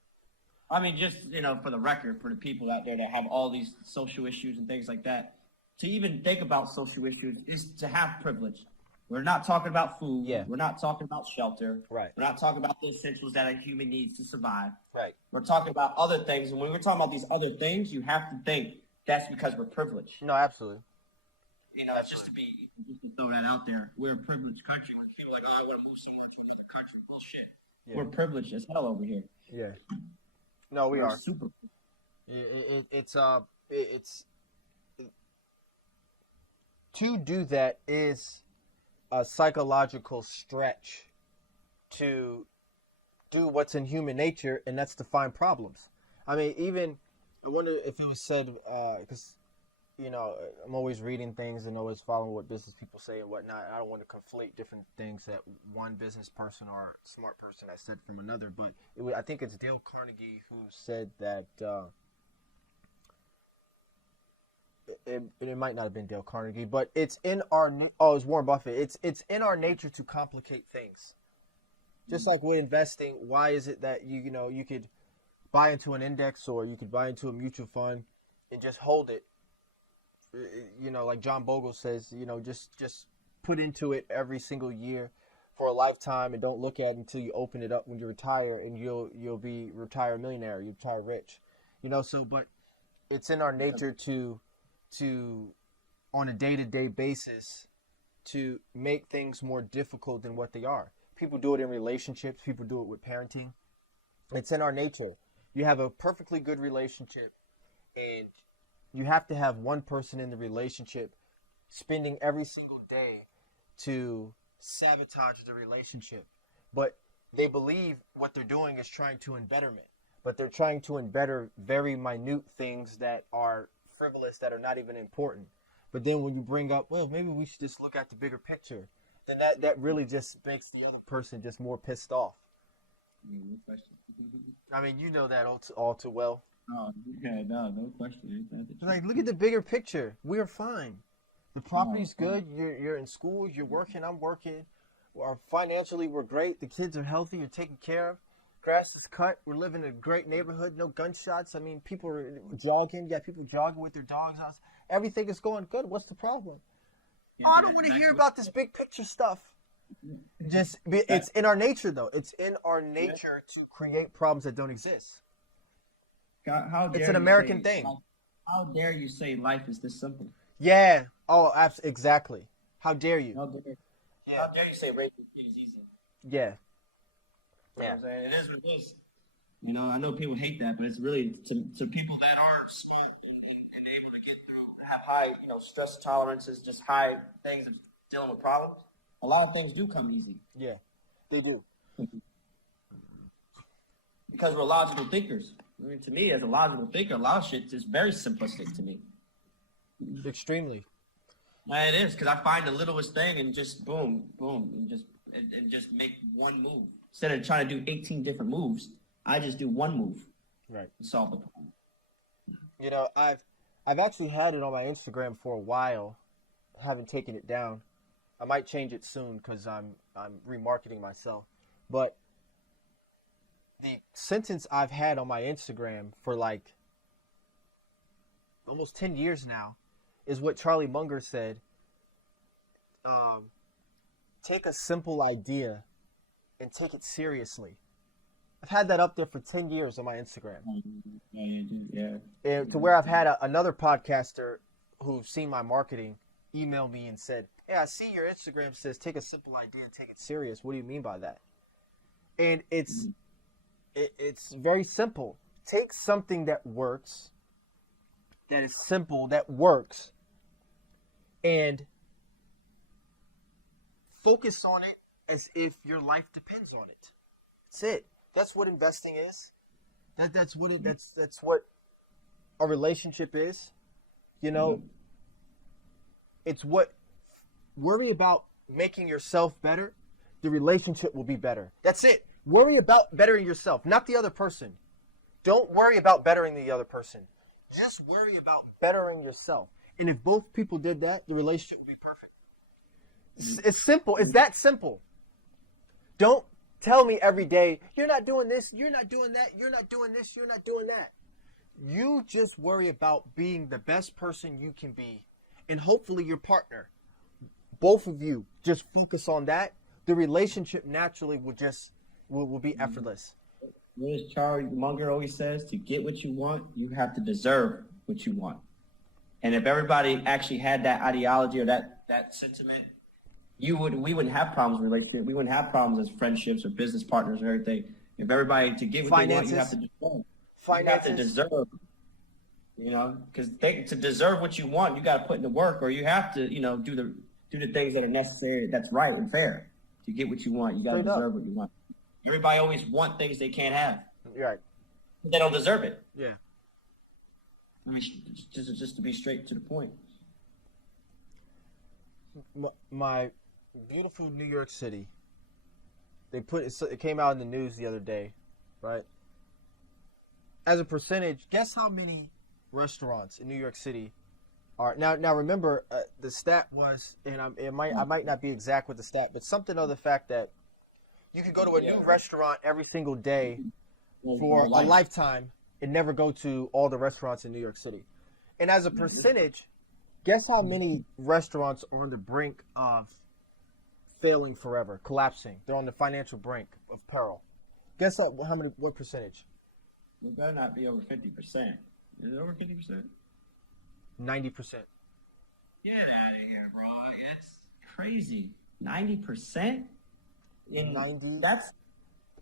I mean, just, for the record, for the people out there that have all these social issues and things like that, to even think about social issues is to have privilege. We're not talking about food. Yeah. We're not talking about shelter. Right. We're not talking about the essentials that a human needs to survive. Right. We're talking about other things. And when we're talking about these other things, you have to think that's because we're privileged. No, absolutely. Just to throw that out there. We're a privileged country. When people are like, oh, I want to move somewhere to another country. Bullshit. Yeah. We're privileged as hell over here. Yeah. No, we're super. It's to do that is a psychological stretch to do what's in human nature, and that's to find problems. I mean, even I wonder if it was said because I'm always reading things and always following what business people say and whatnot. I don't want to conflate different things that one business person or smart person has said from another, but I think it's Dale Carnegie who said that it might not have been Dale Carnegie, but it's in our it's Warren Buffett. It's in our nature to complicate things. Just like with investing, why is it that you could buy into an index or you could buy into a mutual fund and just hold it? Like John Bogle says, just put into it every single year for a lifetime and don't look at it until you open it up when you retire, and you'll be retire millionaire, you retire rich. But it's in our nature to on a day-to-day basis to make things more difficult than what they are. People do it in relationships, people do it with parenting. It's in our nature. You have a perfectly good relationship and you have to have one person in the relationship spending every single day to sabotage the relationship. But they believe what they're doing is trying to embetterment. But they're trying to embetter very minute things that are frivolous, that are not even important. But then when you bring up, well, maybe we should just look at the bigger picture, then that really just makes the other person just more pissed off. No question. I mean, you know that all too well. Oh, yeah, no question. Like, look at the bigger picture. We're fine. The property's good. You're in school. You're working. I'm working. Financially, we're great. The kids are healthy. You're taken care of. Grass is cut. We're living in a great neighborhood. No gunshots. I mean, people are jogging. You got people jogging with their dogs. Everything is going good. What's the problem? Oh, I don't want to hear about this big picture stuff. It's in our nature, though. It's in our nature to create problems that don't exist. It's an American thing. How dare you say life is this simple? Yeah. Oh, exactly. How dare you? How dare you say raising kids is easy? Yeah. You know what I'm saying? It is what it is. You know, I know people hate that, but it's really to people that are smart and able to get through, have high, stress tolerances, just high things of dealing with problems. A lot of things do come easy. Yeah, they do. Because we're logical thinkers. I mean, to me, as a logical thinker, a lot of shit is very simplistic to me. Extremely. It is, because I find the littlest thing and just boom, boom, and just make one move. Instead of trying to do 18 different moves, I just do one move. Right. To solve the problem. You know, I've actually had it on my Instagram for a while. I haven't taken it down. I might change it soon because I'm remarketing myself. But the sentence I've had on my Instagram for like almost 10 years now is what Charlie Munger said. Take a simple idea and take it seriously. I've had that up there for 10 years on my Instagram. Yeah. To where I've had another podcaster who's seen my marketing email me and said, hey, I see your Instagram says take a simple idea and take it serious. What do you mean by that? And it's very simple. Take something that works, that is simple, that works, and focus on it as if your life depends on it. That's it. That's what investing is. That's what a relationship is. You know, it's what worry about making yourself better. The relationship will be better. That's it. Worry about bettering yourself, not the other person. Don't worry about bettering the other person. Just worry about bettering yourself. And if both people did that, the relationship would be perfect. It's simple. It's that simple. Don't tell me every day, you're not doing this, you're not doing that, you're not doing this, you're not doing that. You just worry about being the best person you can be. And hopefully your partner, both of you, just focus on that. The relationship naturally will be effortless. What does Charlie Munger always says? To get what you want, you have to deserve what you want. And if everybody actually had that ideology or that sentiment, we wouldn't have problems with relationships. We wouldn't have problems as friendships or business partners or everything. If everybody, to get what they want, you have to deserve. You have to deserve. You know, because to deserve what you want, you got to put in the work, or you have to, do the things that are necessary. That's right and fair. To get what you want, you got to deserve what you want. Everybody always want things they can't have. Right. They don't deserve it. Yeah. I mean, just to be straight to the point. My beautiful New York City. It came out in the news the other day, right? As a percentage, guess how many restaurants in New York City are now? Remember, the stat was, and I might not be exact with the stat, but something of the fact that you could go to a new restaurant every single day for a lifetime and never go to all the restaurants in New York City. And as a percentage, guess how many restaurants are on the brink of failing forever, collapsing? They're on the financial brink of peril. Guess what percentage? It better not be over 50%. Is it over 50%? 90%. Get out of here, bro. That's crazy. 90%? 90. That's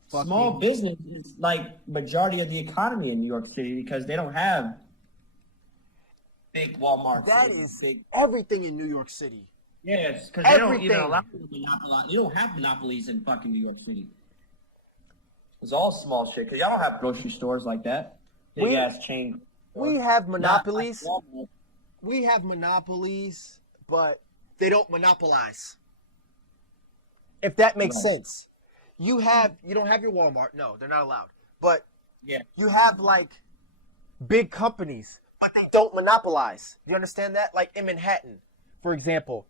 small business is like majority of the economy in New York City because they don't have big Walmarts. That is everything in New York City. Yes, because they don't even Everything. allow you to monopolize. You don't have monopolies in fucking New York City. It's all small shit because y'all don't have grocery stores like that. Big We ass chain. we Stores. have Not like monopolies. Walmart. We have monopolies, but they don't monopolize. If that makes No. sense. You don't have your Walmart. No, they're not allowed. But Yeah. you have like big companies, but they don't monopolize. Do you understand that? Like in Manhattan, for example,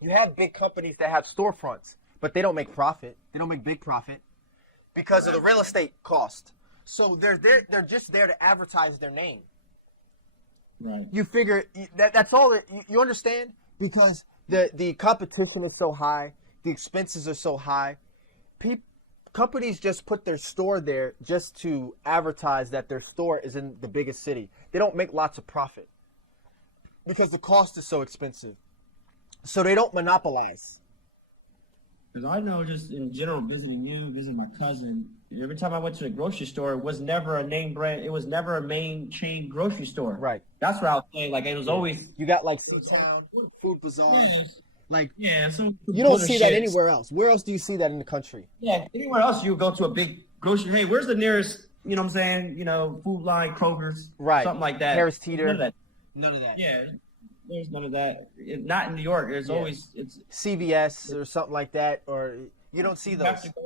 you have big companies that have storefronts, but they don't make profit. They don't make big profit because of the real estate cost. So they're just there to advertise their name. Right. You figure that's all that you understand because the competition is so high, the expenses are so high. Companies just put their store there just to advertise that their store is in the biggest city. They don't make lots of profit because the cost is so expensive. So they don't monopolize. Because I know just in general, visiting my cousin, every time I went to the grocery store, it was never a name brand. It was never a main chain grocery store. Right. That's what I was saying. Like, it was always. You got like Town, Food Bazaar. Yeah, Like some you don't bullshit. see that anywhere else. Where else do you see that in the country? Yeah, anywhere else you go to a big grocery. Hey, where's the nearest? You know what I'm saying? Food line, Kroger's, Right. something like that. Harris Teeter. None of that. None of that. Yeah, there's none of that. Not in New York. There's always it's. CVS or something like that, or you don't see You those. have to go,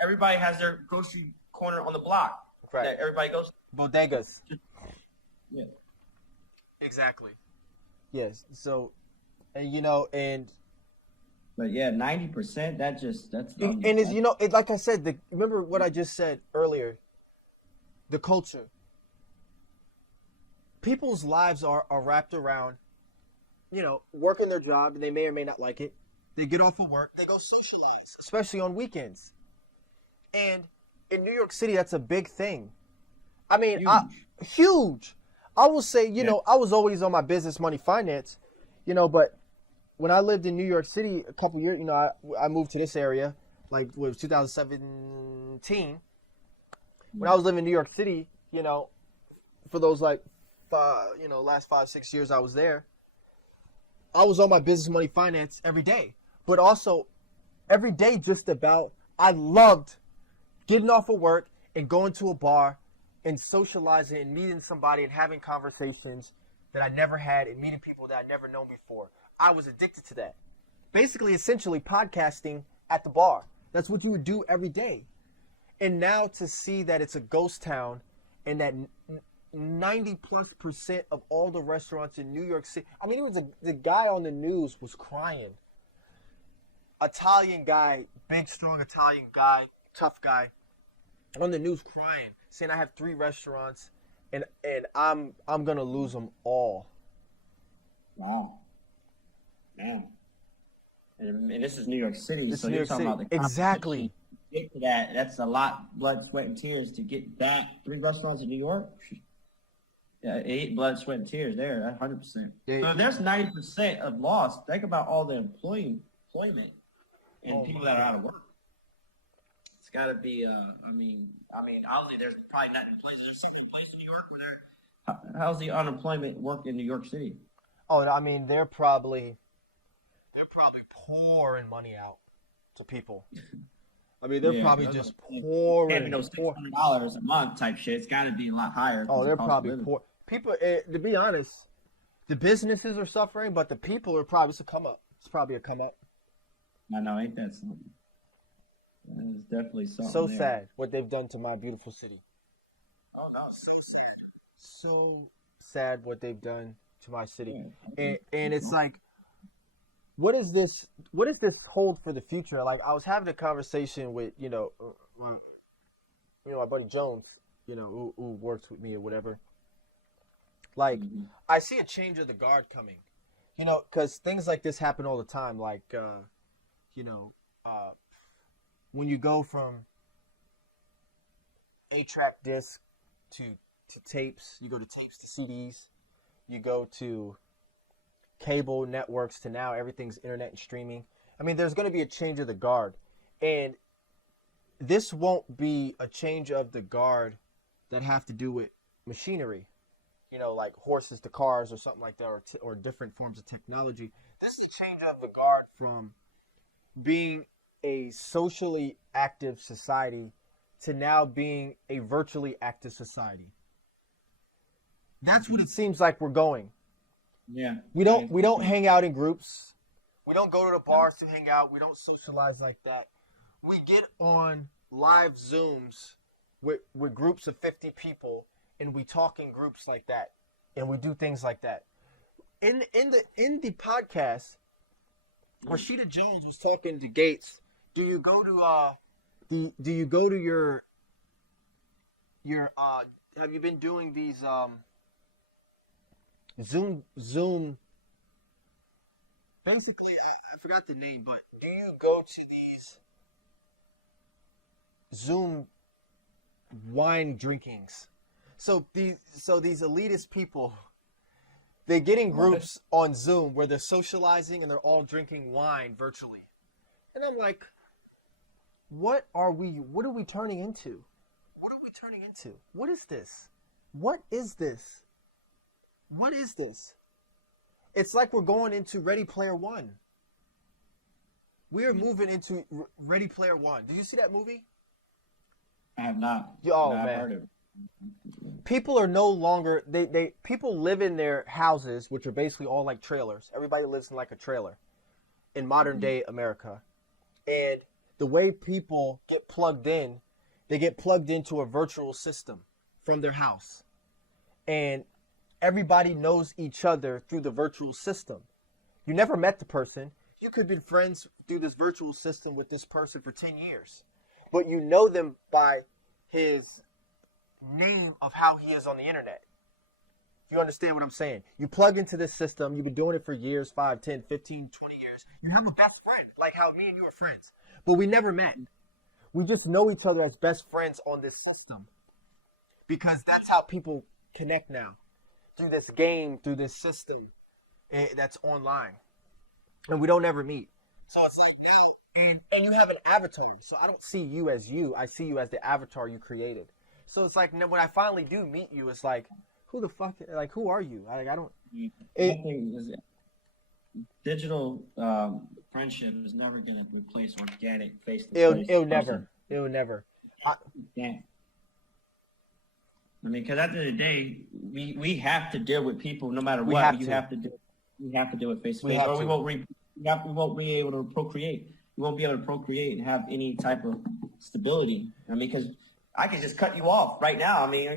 everybody has their grocery corner on the block. Right. That everybody goes. Bodegas. Yeah. Exactly. Yes. So, and But yeah, 90%. That's and is like I said, remember what I just said earlier. The culture. People's lives are wrapped around, working their job, and they may or may not like it. They get off of work, they go socialize, especially on weekends. And in New York City, that's a big thing. I mean, huge. I will say, I was always on my business, money, finance, but when I lived in New York City a couple years, I moved to this area, like it was 2017. When I was living in New York City, for those last 5-6 years I was there, I was on my business, money, finance every day. But also, every day just about, I loved getting off of work and going to a bar and socializing and meeting somebody and having conversations that I never had and meeting people that I'd never known before. I was addicted to that. Basically, essentially, podcasting at the bar. That's what you would do every day. And now to see that it's a ghost town and that 90+% of all the restaurants in New York City. I mean, it was the guy on the news was crying. Italian guy, big, strong Italian guy, tough guy, on the news crying, saying I have 3 restaurants and I'm gonna lose them all. Wow. Man. And this is New York City, This so New you're York talking City. about the Exactly. Get to that. That's a lot, blood, sweat, and tears to get that 3 restaurants in New York. Yeah, 8 blood, sweat, and tears there. 100%. Yeah. So if there's 90% of loss, think about all the employment and people that are out of work. It's got to be. I mean, obviously there's probably not employees. There's so many places in New York where how's the unemployment work in New York City? Oh, I mean, they're probably pouring money out to people. I mean, they're probably just pouring. Can't be no $600 a month type shit. It's got to be a lot higher. Oh, they're probably poor. People, to be honest, the businesses are suffering, but the people are probably, it's a come up. It's probably a come up. I know, ain't that something? That is definitely something. So sad what they've done to my beautiful city. Oh no, so sad. So sad what they've done to my city. Yeah. And it's like, what does this hold for the future? Like, I was having a conversation with, my buddy Jones, who works with me or whatever. Like, I see a change of the guard coming, because things like this happen all the time. Like, when you go from 8-track disc to tapes, you go to tapes to CDs, you go to cable networks to now everything's internet and streaming. I mean, there's going to be a change of the guard, and this won't be a change of the guard that have to do with machinery, like horses to cars or something like that, or different forms of technology. This is a change of the guard from being a socially active society to now being a virtually active society. That's what it seems like we're going. Yeah. We don't hang out in groups. We don't go to the bars to hang out. We don't socialize like that. We get on live Zooms with groups of 50 people, and we talk in groups like that, and we do things like that. In the podcast, Rashida Jones was talking to Gates. Do you go to do you go to your have you been doing these Zoom basically I forgot the name, but do you go to these Zoom wine drinkings? So these elitist people, they get in groups on Zoom where they're socializing and they're all drinking wine virtually. And I'm like, what are we turning into? What are we turning into? What is this? What is this? What is this? It's like we're going into Ready Player One. We are moving into Ready Player One. Did you see that movie? I have not. Oh, I've man. heard of it. People are no longer people live in their houses, which are basically all like trailers. Everybody lives in like a trailer in modern day America. And the way people get plugged in, they get plugged into a virtual system from their house. And everybody knows each other through the virtual system. You never met the person. You could be friends through this virtual system with this person for 10 years. But you know them by his name of how he is on the internet. You understand what I'm saying? You plug into this system. You've been doing it for years, 5, 10, 15, 20 years. You have a best friend, like how me and you are friends. But we never met. We just know each other as best friends on this system. Because that's how people connect now. Through this game, through this system that's online. And we don't ever meet. So it's like now, and you have an avatar. So I don't see you as you. I see you as the avatar you created. So it's like when I finally do meet you, it's like, who the fuck? Like, who are you? I don't. Digital friendship is never going to replace organic face-to-face. It'll never. It'll never. Yeah. I mean, because at the end of the day, we have to deal with people no matter what. We have to do it face-to-face, or we won't be able to procreate. We won't be able to procreate and have any type of stability. I mean, because I can just cut you off right now. I mean,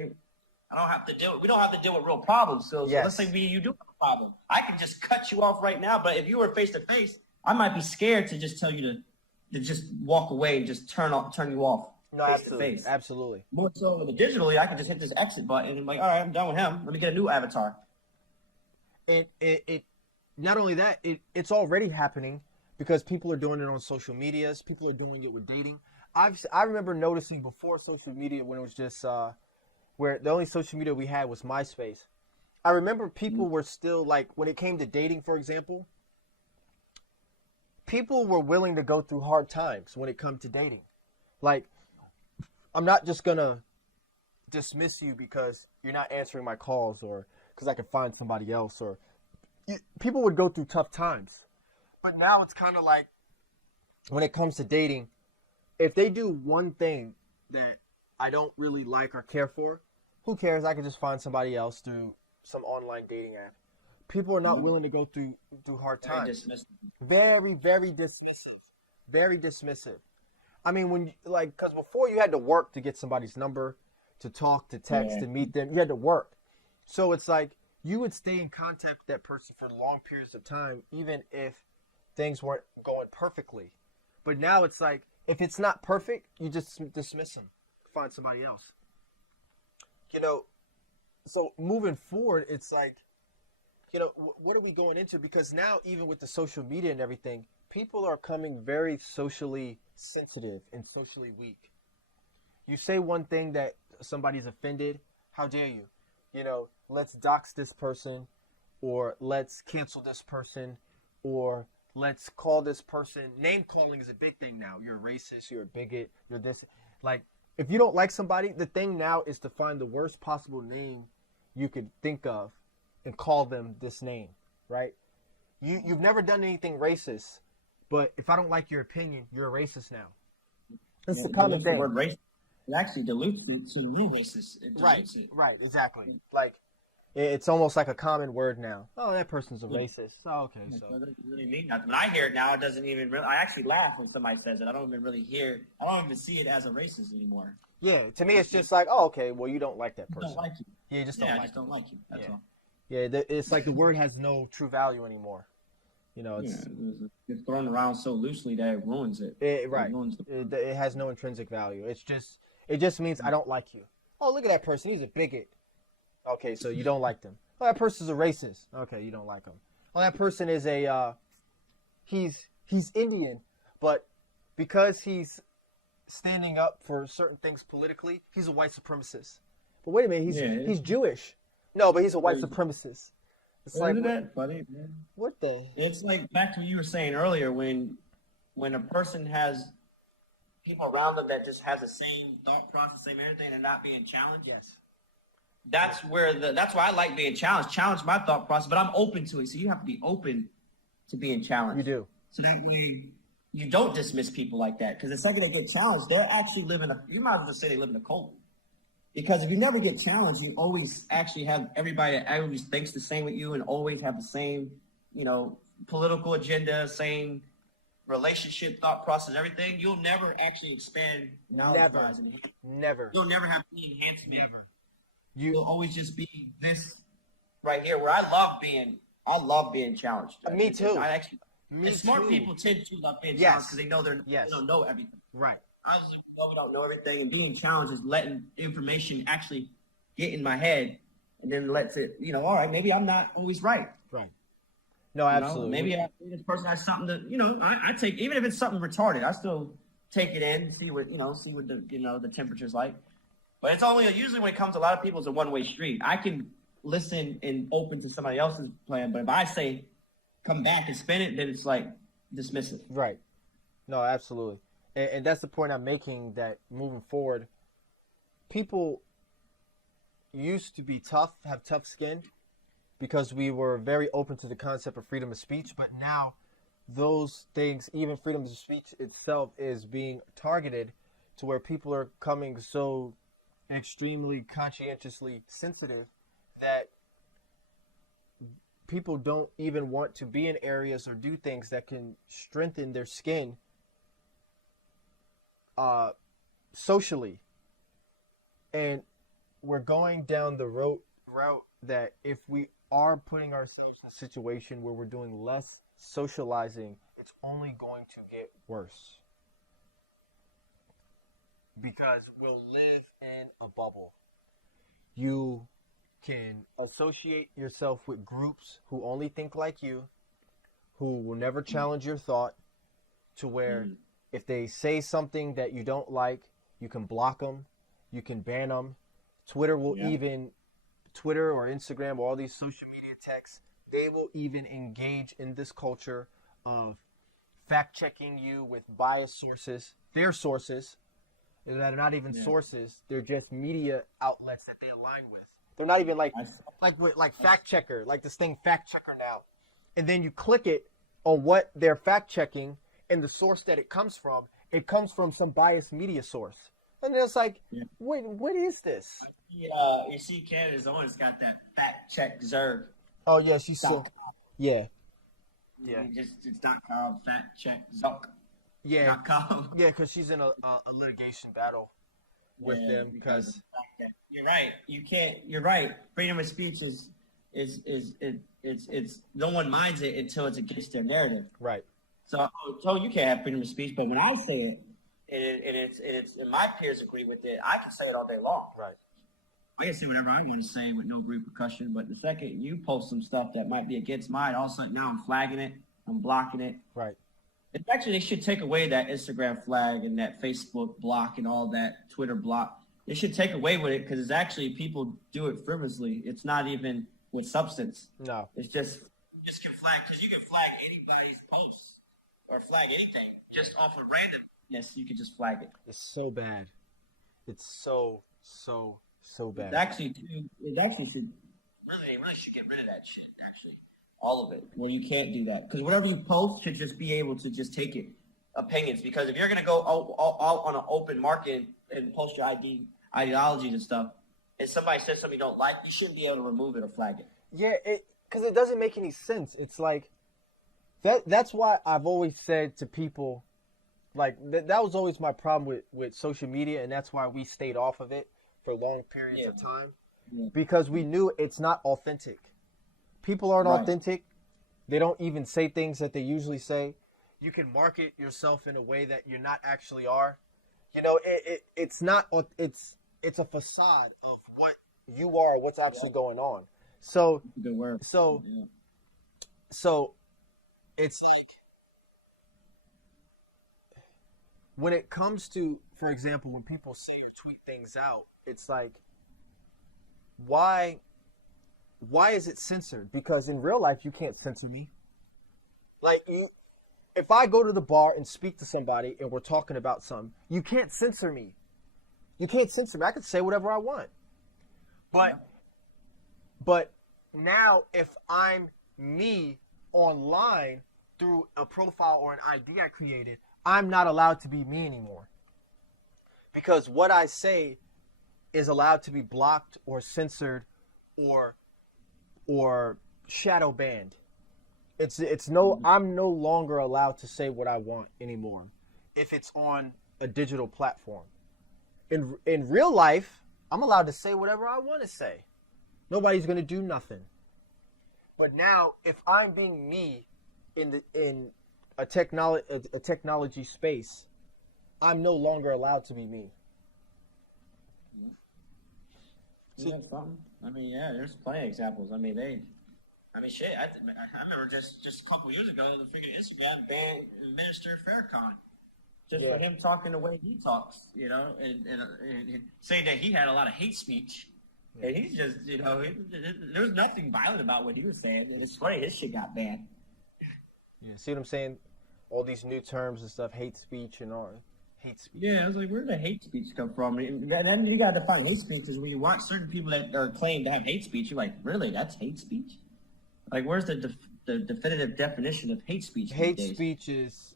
I don't have to deal. We don't have to deal with real problems. So let's say you do have a problem. I can just cut you off right now. But if you were face to face, I might be scared to just tell you to just walk away and just turn you off. No, absolutely, absolutely. More so with the digitally, I can just hit this exit button and I'm like, all right, I'm done with him. Let me get a new avatar. It not only that, it's already happening because people are doing it on social medias. People are doing it with dating. I remember noticing before social media when it was just where the only social media we had was MySpace. I remember people were still like, when it came to dating, for example, people were willing to go through hard times when it comes to dating. Like, I'm not just gonna dismiss you because you're not answering my calls or because I can find somebody else, or people would go through tough times. But now it's kind of like when it comes to dating, if they do one thing that I don't really like or care for, who cares? I can just find somebody else through some online dating app. People are not willing to go through hard times. Very, very dismissive. Very dismissive. I mean, because before you had to work to get somebody's number, to talk, to text, to meet them. You had to work. So it's like you would stay in contact with that person for long periods of time, even if things weren't going perfectly. But now it's like, if it's not perfect, you just dismiss them. Find somebody else. So moving forward, it's like, what are we going into? Because now, even with the social media and everything, people are coming very socially sensitive and socially weak. You say one thing that somebody's offended, how dare you? Let's dox this person, or let's cancel this person, or let's call this person. Name calling is a big thing now. You're a racist, you're a bigot, you're this. Like, if you don't like somebody, the thing now is to find the worst possible name you could think of and call them this name, right? You've never done anything racist, but if I don't like your opinion, you're a racist now. It's a common thing. The word racist, it actually dilutes it to the real racist. It dilutes it. Right, exactly. Like it's almost like a common word now. Oh, that person's a racist. Oh, okay, so it doesn't really mean nothing. When I hear it now, it doesn't even really. I actually laugh when somebody says it. I don't even really hear. I don't even see it as a racist anymore. Yeah, to me, it's just like, oh, okay, well, you don't like that person. I don't like you. Yeah, you just don't like I just don't like you. That's all. Yeah, it's like the word has no true value anymore. You know, it's thrown around so loosely that it ruins it. Right. It has no intrinsic value. It just means I don't like you. Oh, look at that person. He's a bigot. Okay, so you don't like them. Oh, that person's a racist. Okay, you don't like him. Oh, that person is he's Indian, but because he's standing up for certain things politically, he's a white supremacist. But wait a minute, he's Jewish. No, but he's a white supremacist. It's Isn't that funny, man? What the? It's like back to what you were saying earlier when a person has people around them that just has the same thought process, same everything, and not being challenged. Yes. That's why I like being challenged. Challenge my thought process, but I'm open to it. So you have to be open to being challenged. You do. So that way you don't dismiss people like that. Because the second they get challenged, they're actually you might as well just say they live in a cult. Because if you never get challenged, you always actually have everybody that always thinks the same with you and always have the same, political agenda, same relationship, thought process, everything. You'll never actually expand knowledge-wise. Never. You'll never have any enhancement ever. You'll always just be this right here where I love being challenged. Me too. Smart people tend to love being challenged because they know they don't know everything. Right. Honestly, we don't know everything, and being challenged is letting information actually get in my head, and then lets it, all right, maybe I'm not always right. Right. No, absolutely. Maybe this person has something that, I take, even if it's something retarded, I still take it in, see what the temperature's like. But it's only usually when it comes to a lot of people, it's a one-way street. I can listen and open to somebody else's plan, but if I say come back and spin it, then it's like dismissive. Right. No, absolutely. And that's the point I'm making, that moving forward, people used to be tough, have tough skin, because we were very open to the concept of freedom of speech. But now those things, even freedom of speech itself, is being targeted to where people are coming so extremely conscientiously sensitive that people don't even want to be in areas or do things that can strengthen their skin socially. And we're going down the route that if we are putting ourselves in a situation where we're doing less socializing, it's only going to get worse. Because we'll live in a bubble. You can associate yourself with groups who only think like you, who will never challenge your thought, to where if they say something that you don't like, you can block them, you can ban them. Twitter or Instagram or all these social media texts, they will even engage in this culture of fact-checking you with biased sources, their sources, that are not even sources, they're just media outlets that they align with. They're not even like fact checker, like this thing fact checker now. And then you click it on what they're fact checking and the source that it comes from some biased media source. And it's like, what is this? You see Canada's always got that fact check Zerg. Oh yeah, she's so yeah. It's not called fact check Zuck. Yeah, because she's in a litigation battle with them because you're right. You're right. Freedom of speech is no one minds it until it's against their narrative. Right. So you can't have freedom of speech, but when I say it, and my peers agree with it, I can say it all day long. Right. I can say whatever I want to say with no repercussion, but the second you post some stuff that might be against mine, all of a sudden now I'm flagging it, I'm blocking it. Right. It's actually, they should take away that Instagram flag and that Facebook block and all that Twitter block. They should take away with it because it's actually, people do it frivolously. It's not even with substance. No. It's just, you just can flag, because you can flag anybody's posts or flag anything just off of randomness. You can just flag it. It's so bad. It's so bad. It actually should, they really should get rid of that shit, actually. all of it. Well, you can't do that because whatever you post should just be able to just take it opinions. Because if you're gonna go all on an open market and post your ideologies and stuff, and somebody says something you don't like, you shouldn't be able to remove it or flag it. Yeah, because it doesn't make any sense. It's like that's why I've always said to people, like that was always my problem with social media, and that's why we stayed off of it for long periods of time, because we knew it's not authentic. People aren't authentic. They don't even say things that they usually say. You can market yourself in a way that you're not actually are. You know, it's not. It's a facade of what you are, what's actually going on. So good word. So it's like when it comes to, for example, when people say or tweet things out, it's like, why is it censored? Because in real life, you can't censor me. Like, if I go to the bar and speak to somebody and we're talking about something, you can't censor me. You can't censor me. I can say whatever I want. But now if I'm me online through a profile or an ID I created, I'm not allowed to be me anymore. Because what I say is allowed to be blocked or censored or shadow banned. I'm no longer allowed to say what I want anymore if it's on a digital platform. In real life, I'm allowed to say whatever I want to say. Nobody's going to do nothing. But now, if I'm being me in a technology space, I'm no longer allowed to be me. Yeah, something. I mean, yeah, there's plenty of examples. I mean, shit. I remember just a couple years ago, the freaking Instagram banned Minister Farrakhan just for him talking the way he talks, you know, and saying that he had a lot of hate speech. And he's just, you know, there was nothing violent about what he was saying. And it's funny, his shit got banned. Yeah, see what I'm saying? All these new terms and stuff, hate speech and all. Hate speech. Yeah, I was like, where did the hate speech come from? And then you got to define hate speech, because when you watch certain people that are claimed to have hate speech, you're like, really, that's hate speech? Like, where's the definitive definition of hate speech? Hate speech is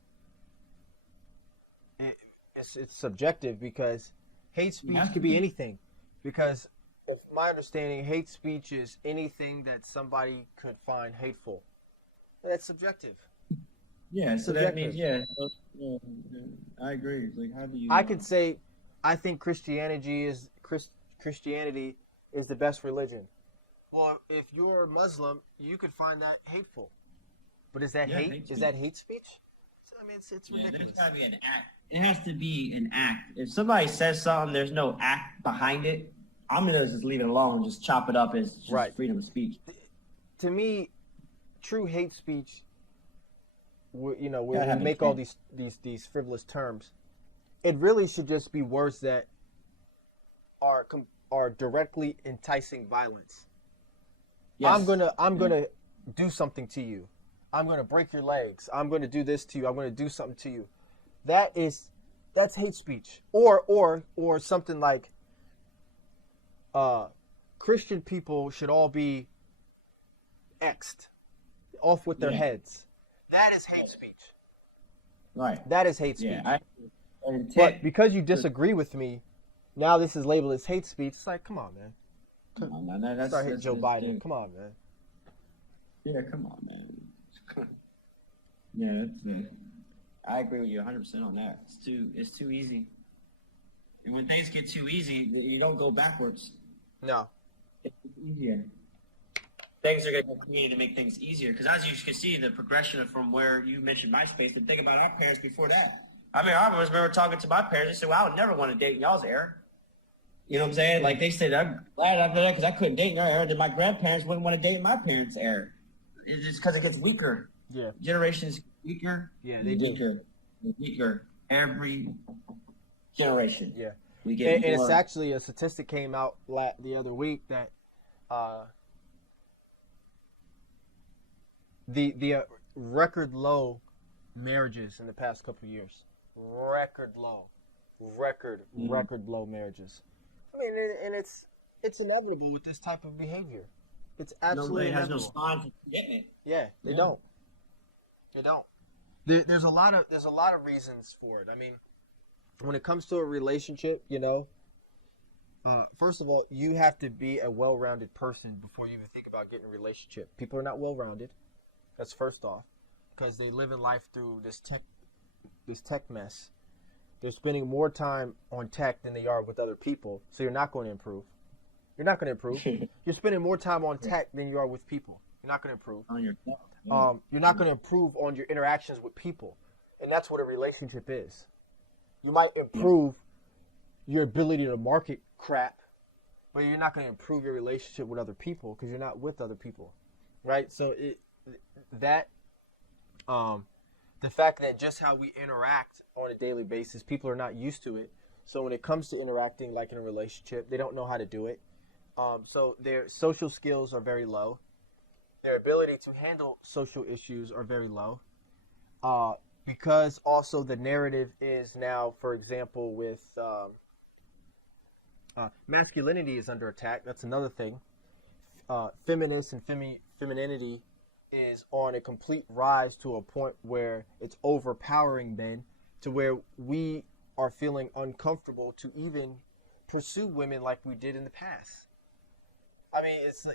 it's subjective, because hate speech could be anything. Because if my understanding, hate speech is anything that somebody could find hateful. That's subjective. Yeah, so that means, I agree. It's like, how do you? I could say, I think Christianity is the best religion. Well, if you're a Muslim, you could find that hateful. But is that hate? Is that hate speech? I mean, it's ridiculous. There's got to be an act. It has to be an act. If somebody says something, there's no act behind it, I'm gonna just leave it alone and just chop it up as just freedom of speech. To me, true hate speech, you know, we make all these frivolous terms. It really should just be words that are directly enticing violence. Yes. I'm gonna do something to you. I'm gonna break your legs. I'm gonna do this to you. I'm gonna do something to you. That's hate speech. Or something like, Christian people should all be X'd off with their heads. That is hate speech. Right. That is hate speech. But because you disagree with me, now this is labeled as hate speech. It's like, come on, man. Start hitting Joe Biden. Come on, man. Yeah, come on, man. Yeah, I agree with you 100% on that. It's too easy. And when things get too easy, you don't go backwards. No. It's easier. Things are going to continue to make things easier. Because as you can see, the progression from where you mentioned MySpace, and think about our parents before that. I mean, I always remember talking to my parents. They said, well, I would never want to date in y'all's era. You know what I'm saying? Like, they said, I'm glad after that because I couldn't date in your era. Then my grandparents wouldn't want to date in my parents' era. It's just because it gets weaker. Yeah. Generations weaker. Yeah, they do. Weaker every generation. Yeah. We get and it's actually, a statistic came out the other week that the record low marriages in the past couple of years. Record low marriages. I mean, and it's inevitable with this type of behavior. It's absolutely Nobody has no inevitable. signs of commitment. Yeah, they Yeah. don't. They don't. There's a lot of reasons for it. I mean, when it comes to a relationship, first of all, you have to be a well-rounded person before you even think about getting a relationship. People are not well-rounded. That's first off, because they live in life through this tech mess. They're spending more time on tech than they are with other people, so you're not going to improve. You're not going to improve. You're spending more time on tech than you are with people. You're not going to improve. On your You're not going to improve on your interactions with people, and that's what a relationship is. You might improve your ability to market crap, but you're not going to improve your relationship with other people because you're not with other people, right? So the fact that just how we interact on a daily basis, people are not used to it. So when it comes to interacting like in a relationship, they don't know how to do it. So their social skills are very low. Their ability to handle social issues are very low. Because also the narrative is now, for example, with masculinity is under attack. That's another thing. Feminist and femininity is on a complete rise to a point where it's overpowering men to where we are feeling uncomfortable to even pursue women like we did in the past. I mean, it's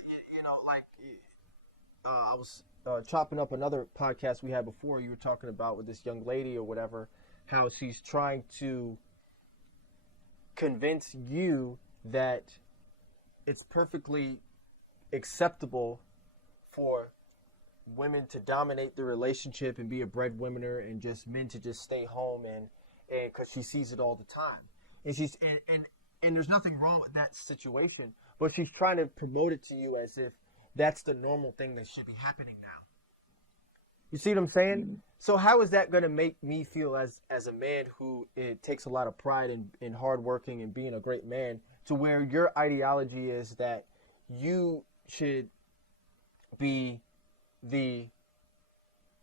I was chopping up another podcast we had before. You were talking about with this young lady or whatever, how she's trying to convince you that it's perfectly acceptable for women to dominate the relationship and be a breadwinner and just men to just stay home and because she sees it all the time. And she's and there's nothing wrong with that situation, but she's trying to promote it to you as if that's the normal thing that should be happening now. You see what I'm saying? Mm-hmm. So how is that going to make me feel as a man who takes a lot of pride in hard working and being a great man, to where your ideology is that you should be the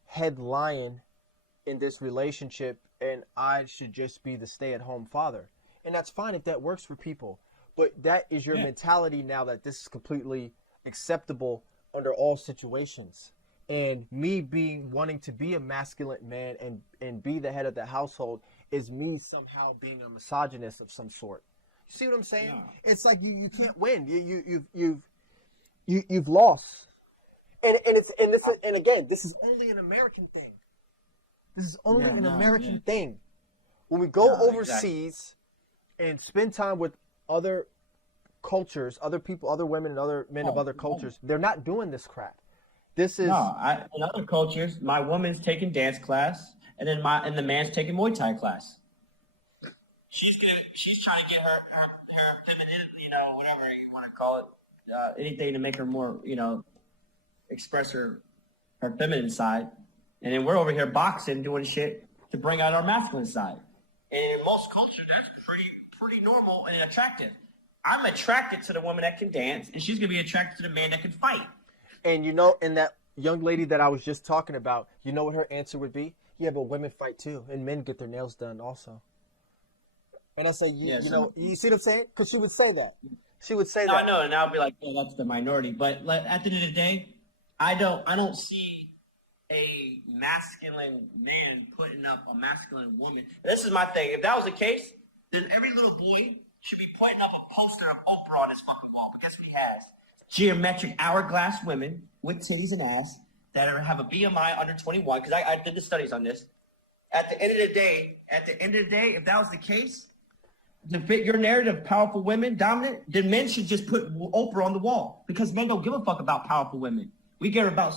head lion in this relationship and I should just be the stay-at-home father? And that's fine if that works for people, but that is your mentality now, that this is completely acceptable under all situations. And me wanting to be a masculine man and be the head of the household is me somehow being a misogynist of some sort. You see what I'm saying? No. It's like you can't win. You've lost. And again, this is only an American thing. This is only an American thing. When we go overseas and spend time with other cultures, other people, other women, and other men of other cultures, they're not doing this crap. This is in other cultures, my woman's taking dance class, and then the man's taking Muay Thai class. She's trying to get her feminine, whatever you want to call it, anything to make her more, express her feminine side. And then we're over here boxing, doing shit to bring out our masculine side. And in most cultures, that's pretty normal and attractive. I'm attracted to the woman that can dance, and she's gonna be attracted to the man that can fight. And and that young lady that I was just talking about, you know what her answer would be? Yeah, but women fight too, and men get their nails done also. And I say, you see what I'm saying? Because she would say that. She would say that. I know, and I'll be like, yeah, that's the minority. But at the end of the day, I don't see a masculine man putting up a masculine woman. This is my thing. If that was the case, then every little boy should be putting up a poster of Oprah on his fucking wall. But guess what he has? Geometric hourglass women with titties and ass that have a BMI under 21. Because I did the studies on this. At the end of the day, if that was the case, to fit your narrative, powerful women, dominant, then men should just put Oprah on the wall. Because men don't give a fuck about powerful women. We care about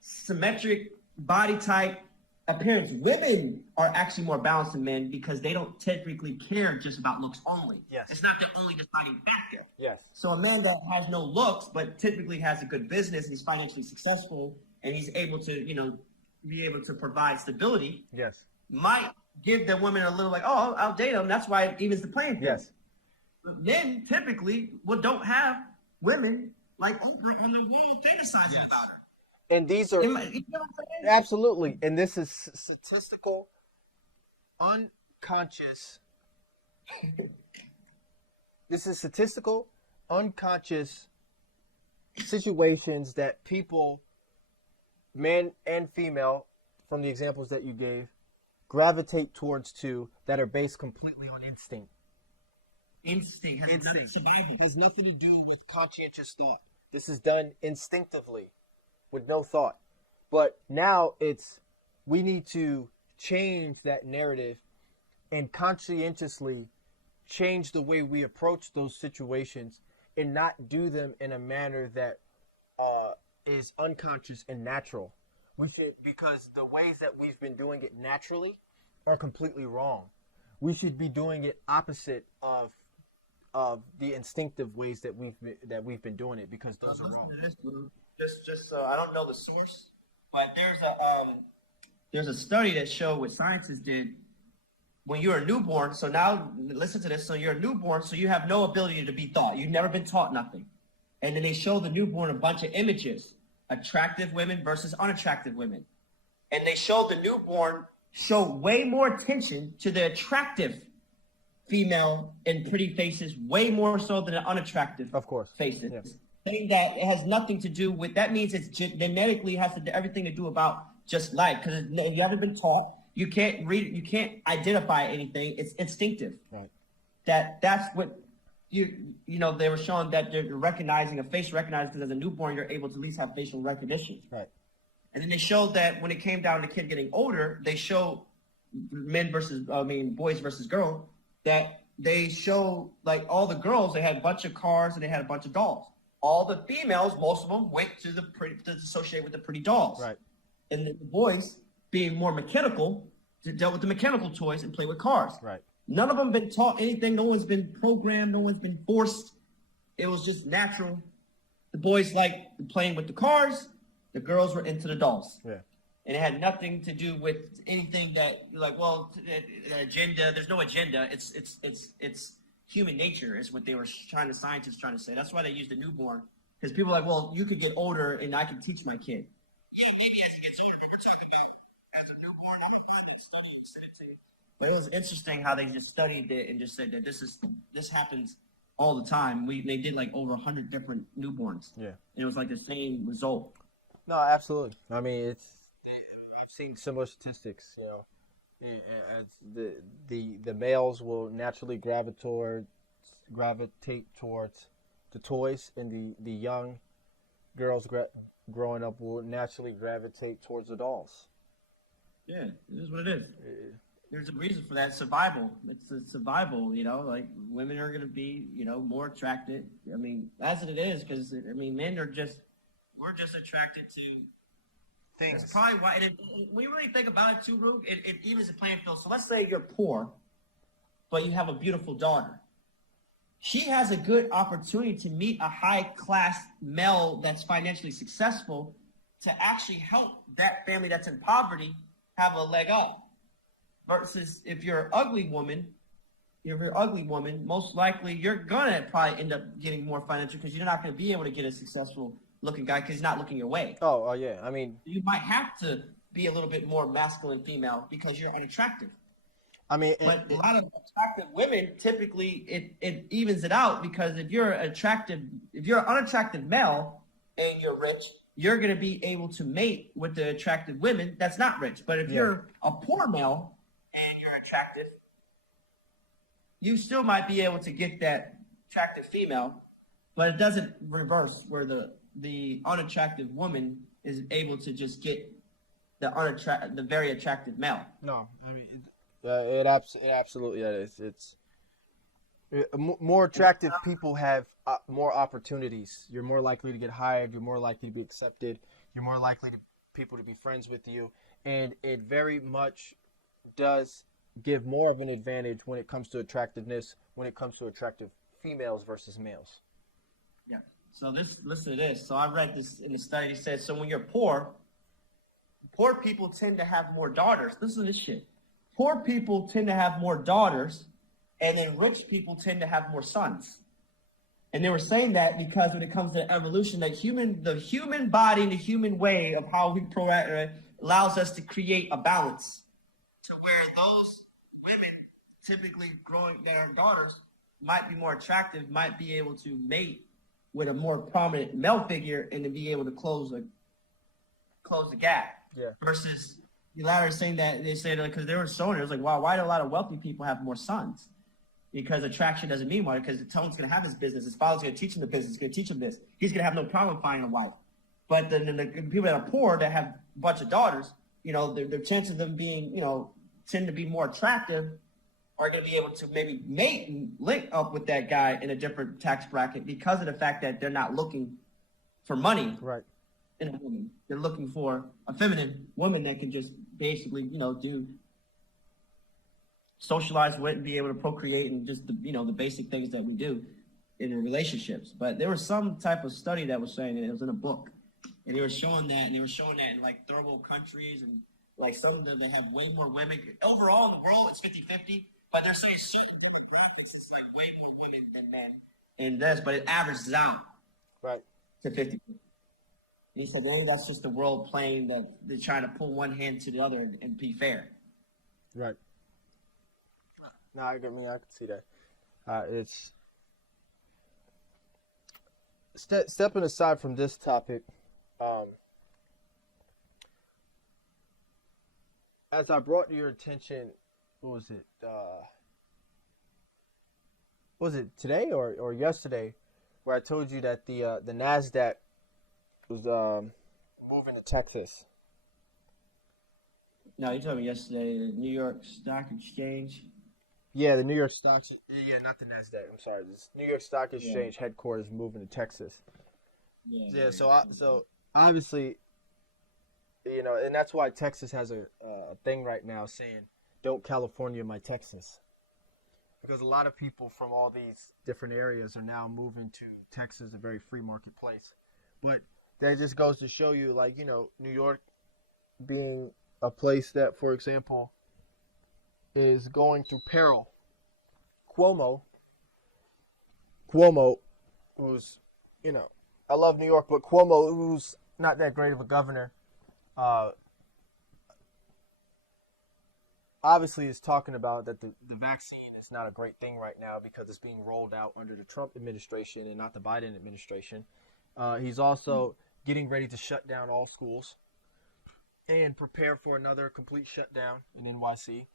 symmetric body type, appearance. Women are actually more balanced than men because they don't typically care just about looks only. Yes. It's not the only deciding factor. Yes. So a man that has no looks but typically has a good business and he's financially successful and he's able to, be able to provide stability. Yes. Might give the women a little like, oh, I'll date him. That's why it evens the playing field. Yes. But men typically don't have women like Oprah and they're fantasizing about her. And these are absolutely, and this is statistical, unconscious. This is statistical, unconscious situations that people, man and female, from the examples that you gave, gravitate towards that are based completely on instinct. Instinct Has nothing to do with conscientious thought. This is done instinctively with no thought. But now we need to change that narrative and conscientiously change the way we approach those situations and not do them in a manner that is unconscious and natural. We should, because the ways that we've been doing it naturally are completely wrong. We should be doing it opposite of the instinctive ways that we've been doing it, because those are wrong. Just I don't know the source, but there's a study that showed what scientists did when you're a newborn. So now listen to this. So you're a newborn, so you have no ability to be taught. You've never been taught nothing. And then they show the newborn a bunch of images, attractive women versus unattractive women. And they show the newborn show way more attention to the attractive female and pretty faces, way more so than the unattractive faces. Yeah. Saying that it has nothing to do with, that means it's genetically has everything to do about just life, because you haven't been taught. You can't read it. You can't identify anything. It's instinctive. Right. That's what they were showing, that they're recognizing a face recognized, because as a newborn, you're able to at least have facial recognition. Right. And then they showed that when it came down to the kid getting older, they showed boys versus girls, that they show, like, all the girls, they had a bunch of cars and they had a bunch of dolls. All the females, most of them, went to associate with the pretty dolls. Right. And the boys, being more mechanical, dealt with the mechanical toys and play with cars. Right. None of them been taught anything. No one's been programmed. No one's been forced. It was just natural. The boys liked playing with the cars. The girls were into the dolls. Yeah. And it had nothing to do with anything that, like, well, agenda. There's no agenda. It's human nature is what scientists trying to say. That's why they use the newborn, because people are like, well, you could get older and I can teach my kid. Yeah, maybe as he gets older, but we're talking about as a newborn. I don't find that study and send it to you. But it was interesting how they just studied it and just said that this happens all the time. They did like over 100 different newborns. Yeah. And it was like the same result. No, absolutely. I mean, I've seen similar statistics. As the males will naturally gravitate towards the toys, and the young girls growing up will naturally gravitate towards the dolls. Yeah, it is what it is. There's a reason for that. Survival. It's a survival, like women are going to be, more attracted. I mean, as it is, because, men we're just attracted to things. That's probably why. And when you really think about it too, Rube, it evens the playing field. So let's say you're poor, but you have a beautiful daughter. She has a good opportunity to meet a high-class male that's financially successful to actually help that family that's in poverty have a leg up. Versus if you're an ugly woman, most likely you're gonna probably end up getting more financial, because you're not gonna be able to get a successful looking guy because he's not looking your way. Oh yeah. I mean, you might have to be a little bit more masculine female because you're unattractive. I mean, but a lot of attractive women, typically it evens it out, because if you're an unattractive male and you're rich, you're gonna be able to mate with the attractive women that's not rich. But if you're a poor male and you're attractive, you still might be able to get that attractive female, but it doesn't reverse where the unattractive woman is able to just get the very attractive male. No, I mean it absolutely is. More attractive people have more opportunities. You're more likely to get hired. You're more likely to be accepted. You're more likely people to be friends with you, and it very much does give more of an advantage when it comes to attractiveness, when it comes to attractive females versus males. Yeah. So listen to this. So I read this in the study. It says, so when you're poor people tend to have more daughters. Listen to this shit. Poor people tend to have more daughters, and then rich people tend to have more sons. And they were saying that because when it comes to evolution, that the human body and the human way of how we allows us to create a balance, to where those women typically growing their daughters might be more attractive, might be able to mate with a more prominent male figure and to be able to close the gap. Yeah. Versus the latter saying that they said because they were showing it was like, wow, why do a lot of wealthy people have more sons? Because attraction doesn't mean more. Because Tone's going to have his business, his father's going to teach him the business, he's going to teach him this. He's going to have no problem finding a wife. But the people that are poor that have a bunch of daughters, you know, their chances of them being, you know, tend to be more attractive are going to be able to maybe mate and link up with that guy in a different tax bracket because of the fact that they're not looking for money. Right. In a woman. They're looking for a feminine woman that can just basically, you know, socialize with and be able to procreate and just the basic things that we do in relationships. But there was some type of study that was saying, and it was in a book, and they were showing that in like third world countries, and like some of them, they have way more women. Overall in the world, it's 50-50, but they're saying certain demographics, it's like way more women than men in this, but it averages out Right. to 50. He said, hey, that's just the world playing that they're trying to pull one hand to the other and be fair. Right. No, I can see that. It's stepping aside from this topic. As I brought to your attention, what was it today or yesterday, where I told you that the NASDAQ was moving to Texas. No, you told me yesterday, the New York Stock Exchange. Yeah, the New York Stock. Yeah, not the NASDAQ. I'm sorry. This New York Stock Exchange headquarters moving to Texas. Yeah. So obviously, you know, and that's why Texas has a thing right now saying, "Don't California my Texas," because a lot of people from all these different areas are now moving to Texas, a very free market place. But that just goes to show you, like, you know, New York being a place that, for example, is going through peril. Cuomo, who's, you know, I love New York, but Cuomo, who's not that great of a governor, obviously is talking about that the vaccine is not a great thing right now because it's being rolled out under the Trump administration and not the Biden administration. He's also getting ready to shut down all schools and prepare for another complete shutdown in NYC.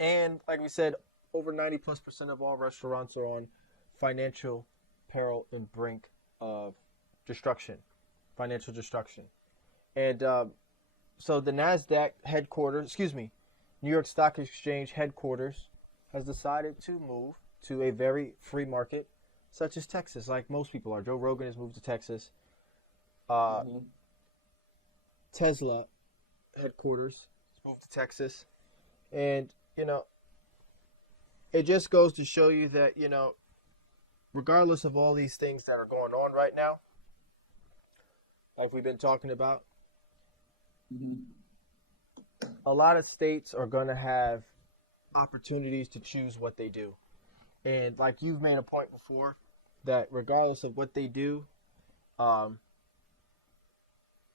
And like we said, over 90+% of all restaurants are on financial peril and brink of financial destruction. And so the NASDAQ headquarters, New York Stock Exchange headquarters has decided to move to a very free market, such as Texas, like most people are. Joe Rogan has moved to Texas. Tesla headquarters has moved to Texas. And, you know, it just goes to show you that, you know, regardless of all these things that are going on right now, like we've been talking about, a lot of states are going to have opportunities to choose what they do. And like you've made a point before, that regardless of what they do,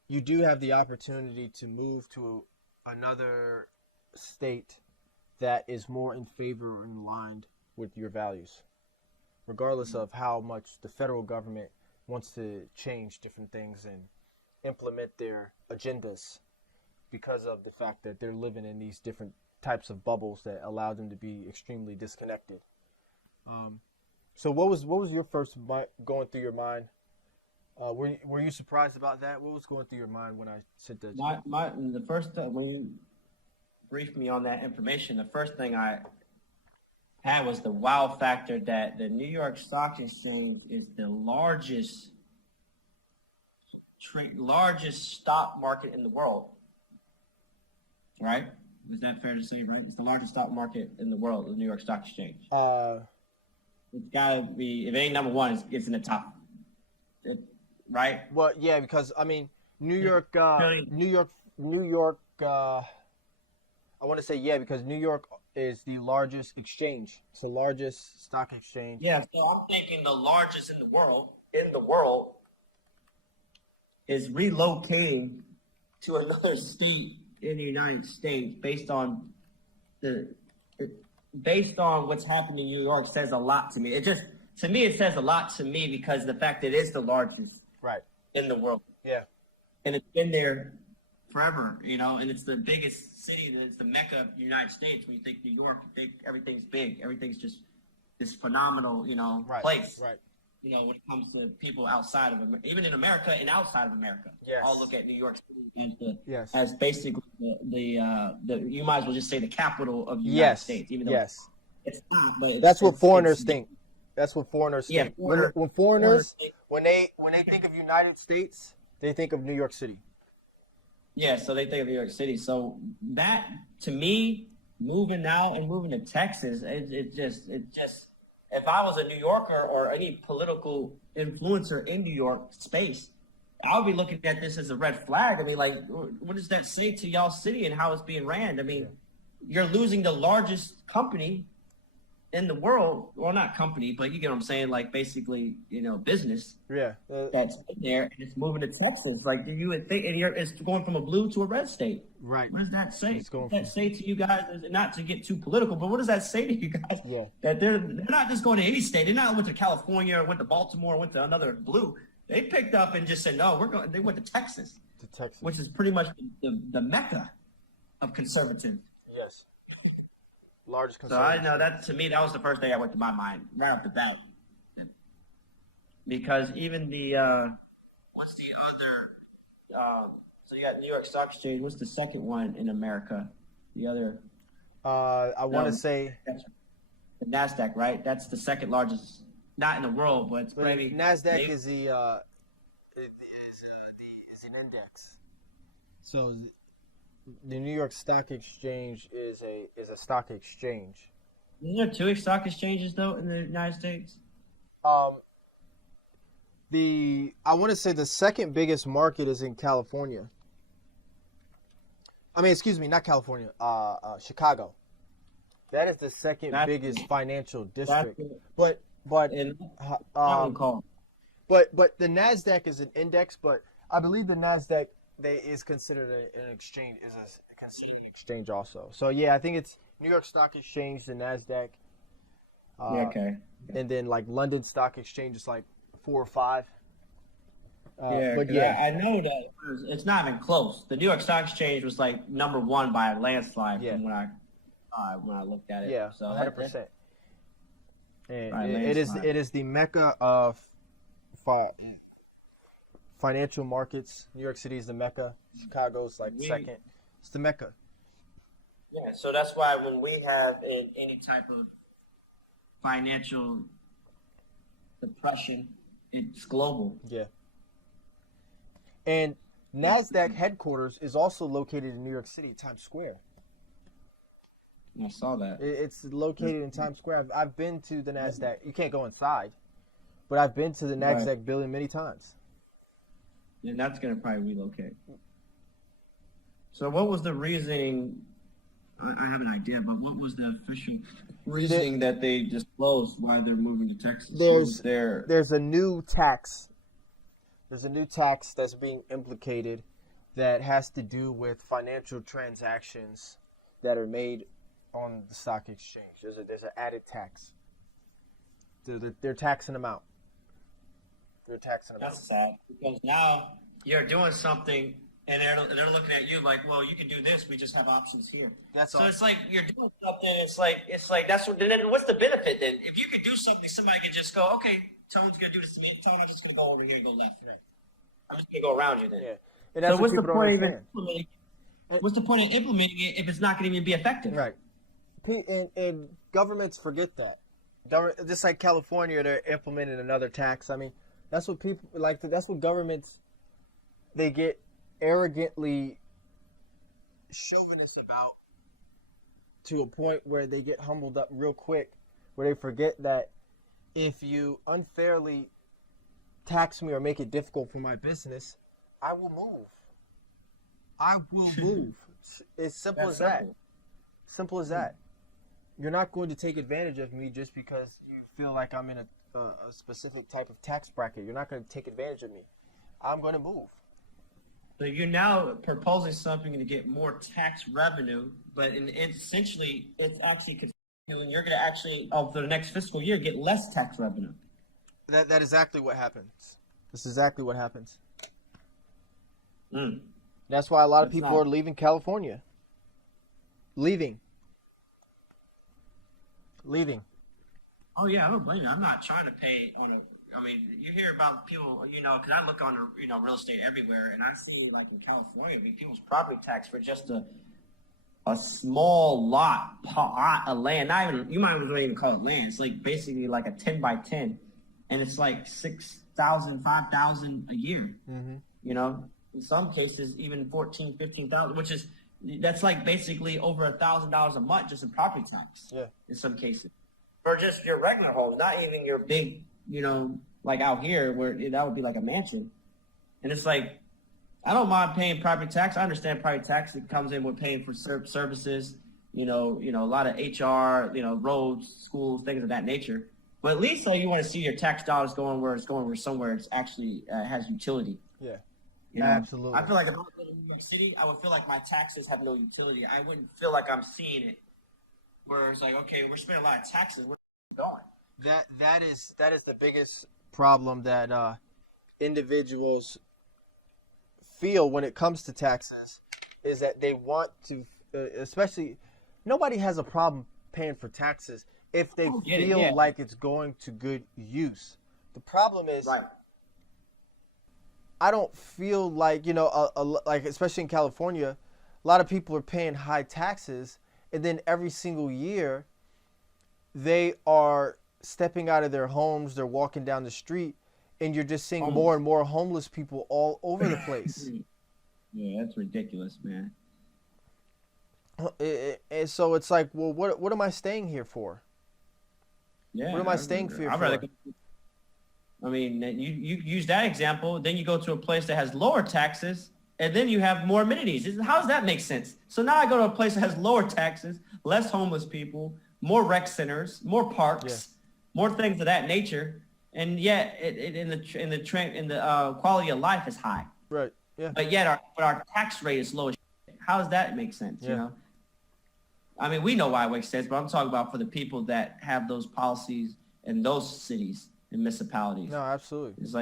you do have the opportunity to move to another state that is more in favor and aligned with your values, regardless of how much the federal government wants to change different things and implement their agendas, because of the fact that they're living in these different types of bubbles that allow them to be extremely disconnected. So what was your first going through your mind? Were you surprised about that? What was going through your mind when I said that? The first when you briefed me on that information, the first thing I had was the wow factor that the New York Stock Exchange is the largest stock market in the world. Right? Is that fair to say, right? It's the largest stock market in the world, the New York Stock Exchange. It's got to be, if it ain't number one, it's in the top. Right? Well, yeah, because, I mean, New York, I want to say, yeah, because New York is the largest exchange. It's the largest stock exchange. Yeah, so I'm thinking the largest in the world, is relocating to another state in the United States based on what's happening in New York says a lot to me. It just to me, it says a lot to me because the fact that it is the largest Right. in the world. Yeah. And it's been there forever, you know, and it's the biggest city, it's the Mecca of the United States. When you think New York, you think everything's big. Everything's just this phenomenal, you know, place. Right. You know, when it comes to people outside of America, even in America and outside of America. Yes. All look at New York City Yes. as basically the you might as well just say the capital of the United States. Even though it's not, but that's what foreigners think. That's what foreigners think. When foreigners, think, when they think of United States, they think of New York City. Yeah, so they think of New York City. So that, to me, moving now and moving to Texas, it just, if I was a New Yorker or any political influencer in New York space, I would be looking at this as a red flag. I mean, like, what does that say to y'all city and how it's being ran? I mean, you're losing the largest company in the world. Well, not company, but you get what I'm saying? Like, basically, you know, business. Yeah. That's in there, and it's moving to Texas. Like, you would think, and it's going from a blue to a red state. Right. What does that say? What does that say to you guys? Not to get too political, but what does that say to you guys? Yeah. That they're not just going to any state. They're not went to California or went to Baltimore or went to another blue. They picked up and just said, no, we're going. They went to Texas. Which is pretty much the mecca of conservative. Yes. Largest So conservative. I know that, to me, that was the first thing that went to my mind right off the bat. Because even the what's the other? So you got New York Stock Exchange. What's the second one in America? The other. I want to say the NASDAQ, right? That's the second largest, not in the world, but it's maybe NASDAQ is the is an index. So the New York Stock Exchange is a stock exchange. Isn't there two stock exchanges though in the United States? I want to say the second biggest market is in California. I mean, excuse me, not California. Chicago. That is the second biggest financial district. But the NASDAQ is an index, but I believe the NASDAQ is considered an exchange, is a exchange also. So yeah, I think it's New York Stock Exchange, the NASDAQ. Okay. And then like London Stock Exchange is like 4 or 5. But yeah, I know that it's not even close. The New York Stock Exchange was like number 1 by a landslide from when I looked at it. Yeah, so 100%. And it is the mecca of financial markets. New York City is the mecca. Chicago's like second. It's the mecca. Yeah, so that's why when we have any type of financial depression, it's global. Yeah. And NASDAQ headquarters is also located in New York City, Times Square. I saw that. It's located in Times Square. I've been to the NASDAQ. You can't go inside, but I've been to the NASDAQ building many times. And that's going to probably relocate. So what was the reasoning? I have an idea, but what was the official reasoning that they disclosed why they're moving to Texas? There's a new tax. There's a new tax that's being implicated that has to do with financial transactions that are made on the stock exchange. There's an added tax. They're taxing them out. That's sad because now you're doing something and they're looking at you like, well, you can do this. We just have options here. It's like you're doing something. It's like that's what. Then what's the benefit then? If you could do something, somebody can just go, okay, someone's gonna do this to me. Tell them I'm just gonna go over here and go left. I'm just gonna go around you then. Yeah. And that's so what's the point of implementing? What's the point of implementing it if it's not going to even be effective? Right. And governments forget that. Just like California, they're implementing another tax. I mean, that's what people like. That's what governments, they get arrogantly chauvinist about to a point where they get humbled up real quick, where they forget that if you unfairly tax me or make it difficult for my business, I will move. It's simple as that. Simple as that. You're not going to take advantage of me just because you feel like I'm in a specific type of tax bracket. You're not going to take advantage of me. I'm going to move. So you're now proposing something to get more tax revenue, but essentially it's actually And you're going to actually, for the next fiscal year, get less tax revenue. That is exactly what happens. That's exactly what happens. Mm. That's why a lot of That's people not- are leaving California. Leaving. Oh yeah, I don't blame you. I'm not trying to pay on a. I mean, you hear about people, because I look on, real estate everywhere, and I see like in California, people's property tax for just a small lot of land. Not even, you might as well even call it land. It's like basically like a 10 by 10, and it's like 6,000, 5,000 a year. Mm-hmm. In some cases even 14, 15,000, that's like basically over $1,000 a month just in property tax. Yeah. In some cases, for just your regular home, not even your big, like out here where that would be like a mansion. And it's like, I don't mind paying property tax. I understand property tax. It comes in with paying for services, a lot of HR, roads, schools, things of that nature. But at least you want to see your tax dollars going where it's going, where somewhere it's actually has utility. Yeah. Absolutely. I feel like if I was living in New York City, I would feel like my taxes have no utility. I wouldn't feel like I'm seeing it. Where it's like, okay, we're spending a lot of taxes. Where's it going? That is the biggest problem that individuals feel when it comes to taxes, is that they want to, especially, nobody has a problem paying for taxes if they feel like it's going to good use. The problem is, right. I don't feel like, like especially in California, a lot of people are paying high taxes, and then every single year they are stepping out of their homes, they're walking down the street, and you're just seeing more and more homeless people all over the place. Yeah, that's ridiculous, man. And so it's like, well, what am I staying here for? Yeah. What am I staying here for? I mean, you use that example, then you go to a place that has lower taxes, and then you have more amenities. How does that make sense? So now I go to a place that has lower taxes, less homeless people, more rec centers, more parks, more things of that nature, and yet the quality of life is high. Right. Yeah. But yet our tax rate is low as shit. How does that make sense? Yeah. I mean, we know why it makes sense, but I'm talking about for the people that have those policies in those cities and municipalities. No, absolutely. It's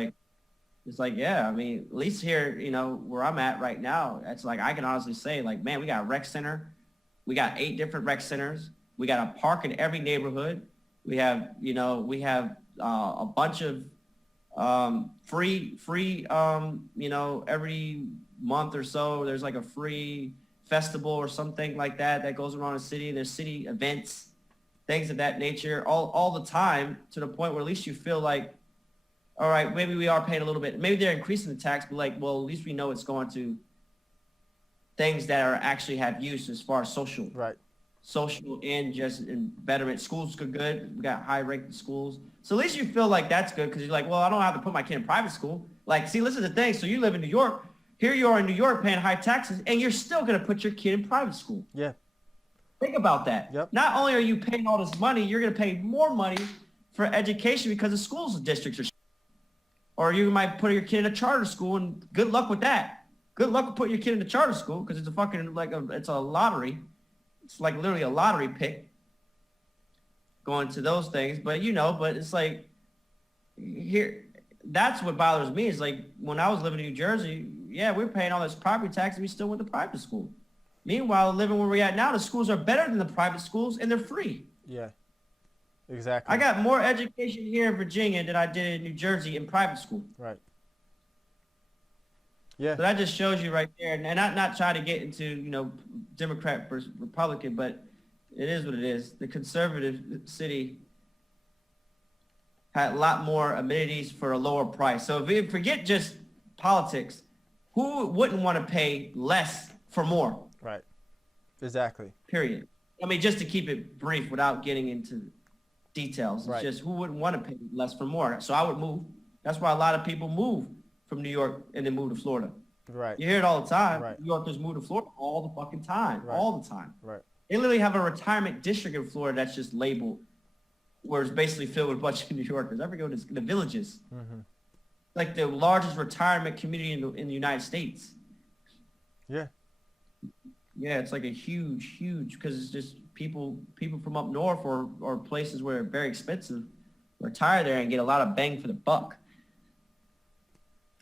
like, yeah, I mean, at least here, where I'm at right now, it's like, I can honestly say, like, man, we got a rec center. We got 8 different rec centers. We got a park in every neighborhood. We have a bunch of free, every month or so, there's like a free festival or something like that goes around the city. There's city events, things of that nature, all the time, to the point where at least you feel like, all right, maybe we are paying a little bit. Maybe they're increasing the tax, but like, well, at least we know it's going to things that are actually have use as far as social. Right. Social and just in betterment. Schools are good. We got high-ranked schools. So at least you feel like that's good, because you're like, well, I don't have to put my kid in private school. Like, see, listen to the thing. So you live in New York. Here you are in New York paying high taxes, and you're still going to put your kid in private school. Yeah. Think about that. Yep. Not only are you paying all this money, you're going to pay more money for education because the schools districts are or you might put your kid in a charter school, and good luck with that. Good luck with putting your kid in a charter school, because it's a fucking, it's a lottery. It's like literally a lottery pick going to those things. But, but it's like, here, that's what bothers me, is like, when I was living in New Jersey, yeah, we're paying all this property tax, and we still went to private school. Meanwhile, living where we're at now, the schools are better than the private schools, and they're free. Yeah, exactly. I got more education here in Virginia than I did in New Jersey in private school. Right. Yeah. So that just shows you right there, and not try to get into, Democrat versus Republican, but it is what it is. The conservative city had a lot more amenities for a lower price. So if we forget just politics, who wouldn't want to pay less for more? Right. Exactly. Period. I mean, just to keep it brief without getting into details. It's just, who wouldn't want to pay less for more? So I would move. That's why a lot of people move from New York and then move to Florida. Right. You hear it all the time. Right. New Yorkers move to Florida all the fucking time. Right. All the time. Right. They literally have a retirement district in Florida that's just labeled, where it's basically filled with a bunch of New Yorkers. I forget what it's, the Villages. Mm-hmm. Like the largest retirement community in the United States. Yeah. Yeah, it's like a huge, because it's just people from up north or places where it's very expensive retire there and get a lot of bang for the buck.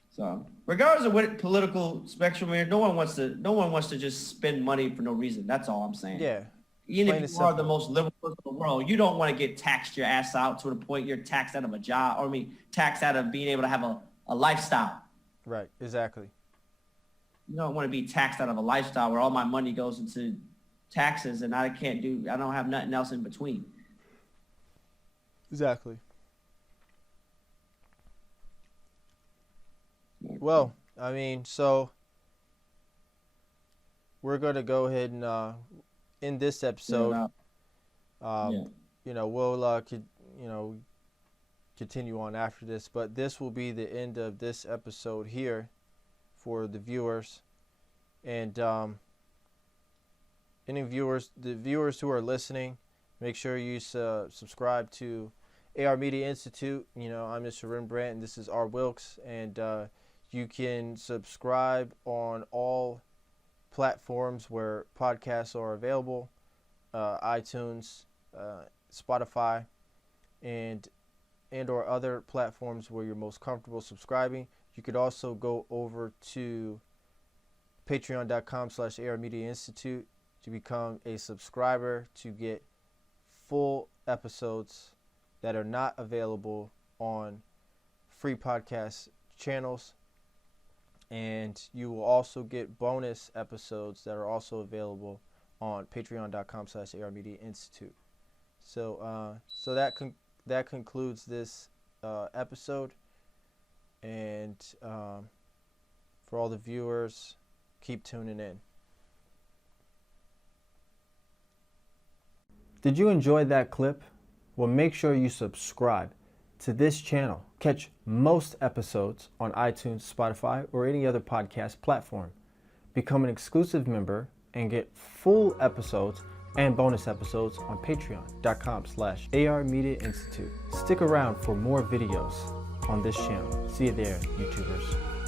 So regardless of what political spectrum you're, no one wants to just spend money for no reason. That's all I'm saying. Yeah. Even if you are the most liberal person in the world, you don't want to get taxed your ass out to the point you're taxed out of a job, or taxed out of being able to have a lifestyle. Right, exactly. You don't want to be taxed out of a lifestyle where all my money goes into taxes and I don't have nothing else in between. Exactly. Well, I mean, so we're going to go ahead and end this episode. You know, we'll continue on after this, but this will be the end of this episode here for the viewers. And the viewers who are listening, make sure you subscribe to AR Media Institute. You know, I'm Mr. Rembrandt, and this is R. Wilkes, and you can subscribe on all platforms where podcasts are available, iTunes, Spotify, and or other platforms where you're most comfortable subscribing. You could also go over to patreon.com/AR Media Institute to become a subscriber to get full episodes that are not available on free podcast channels. And you will also get bonus episodes that are also available on patreon.com/AR Media Institute. So that concludes this episode. And for all the viewers, keep tuning in. Did you enjoy that clip? Well, make sure you subscribe to this channel. Catch most episodes on iTunes, Spotify, or any other podcast platform. Become an exclusive member and get full episodes and bonus episodes on patreon.com/AR Media Institute. Stick around for more videos on this channel. See you there, YouTubers.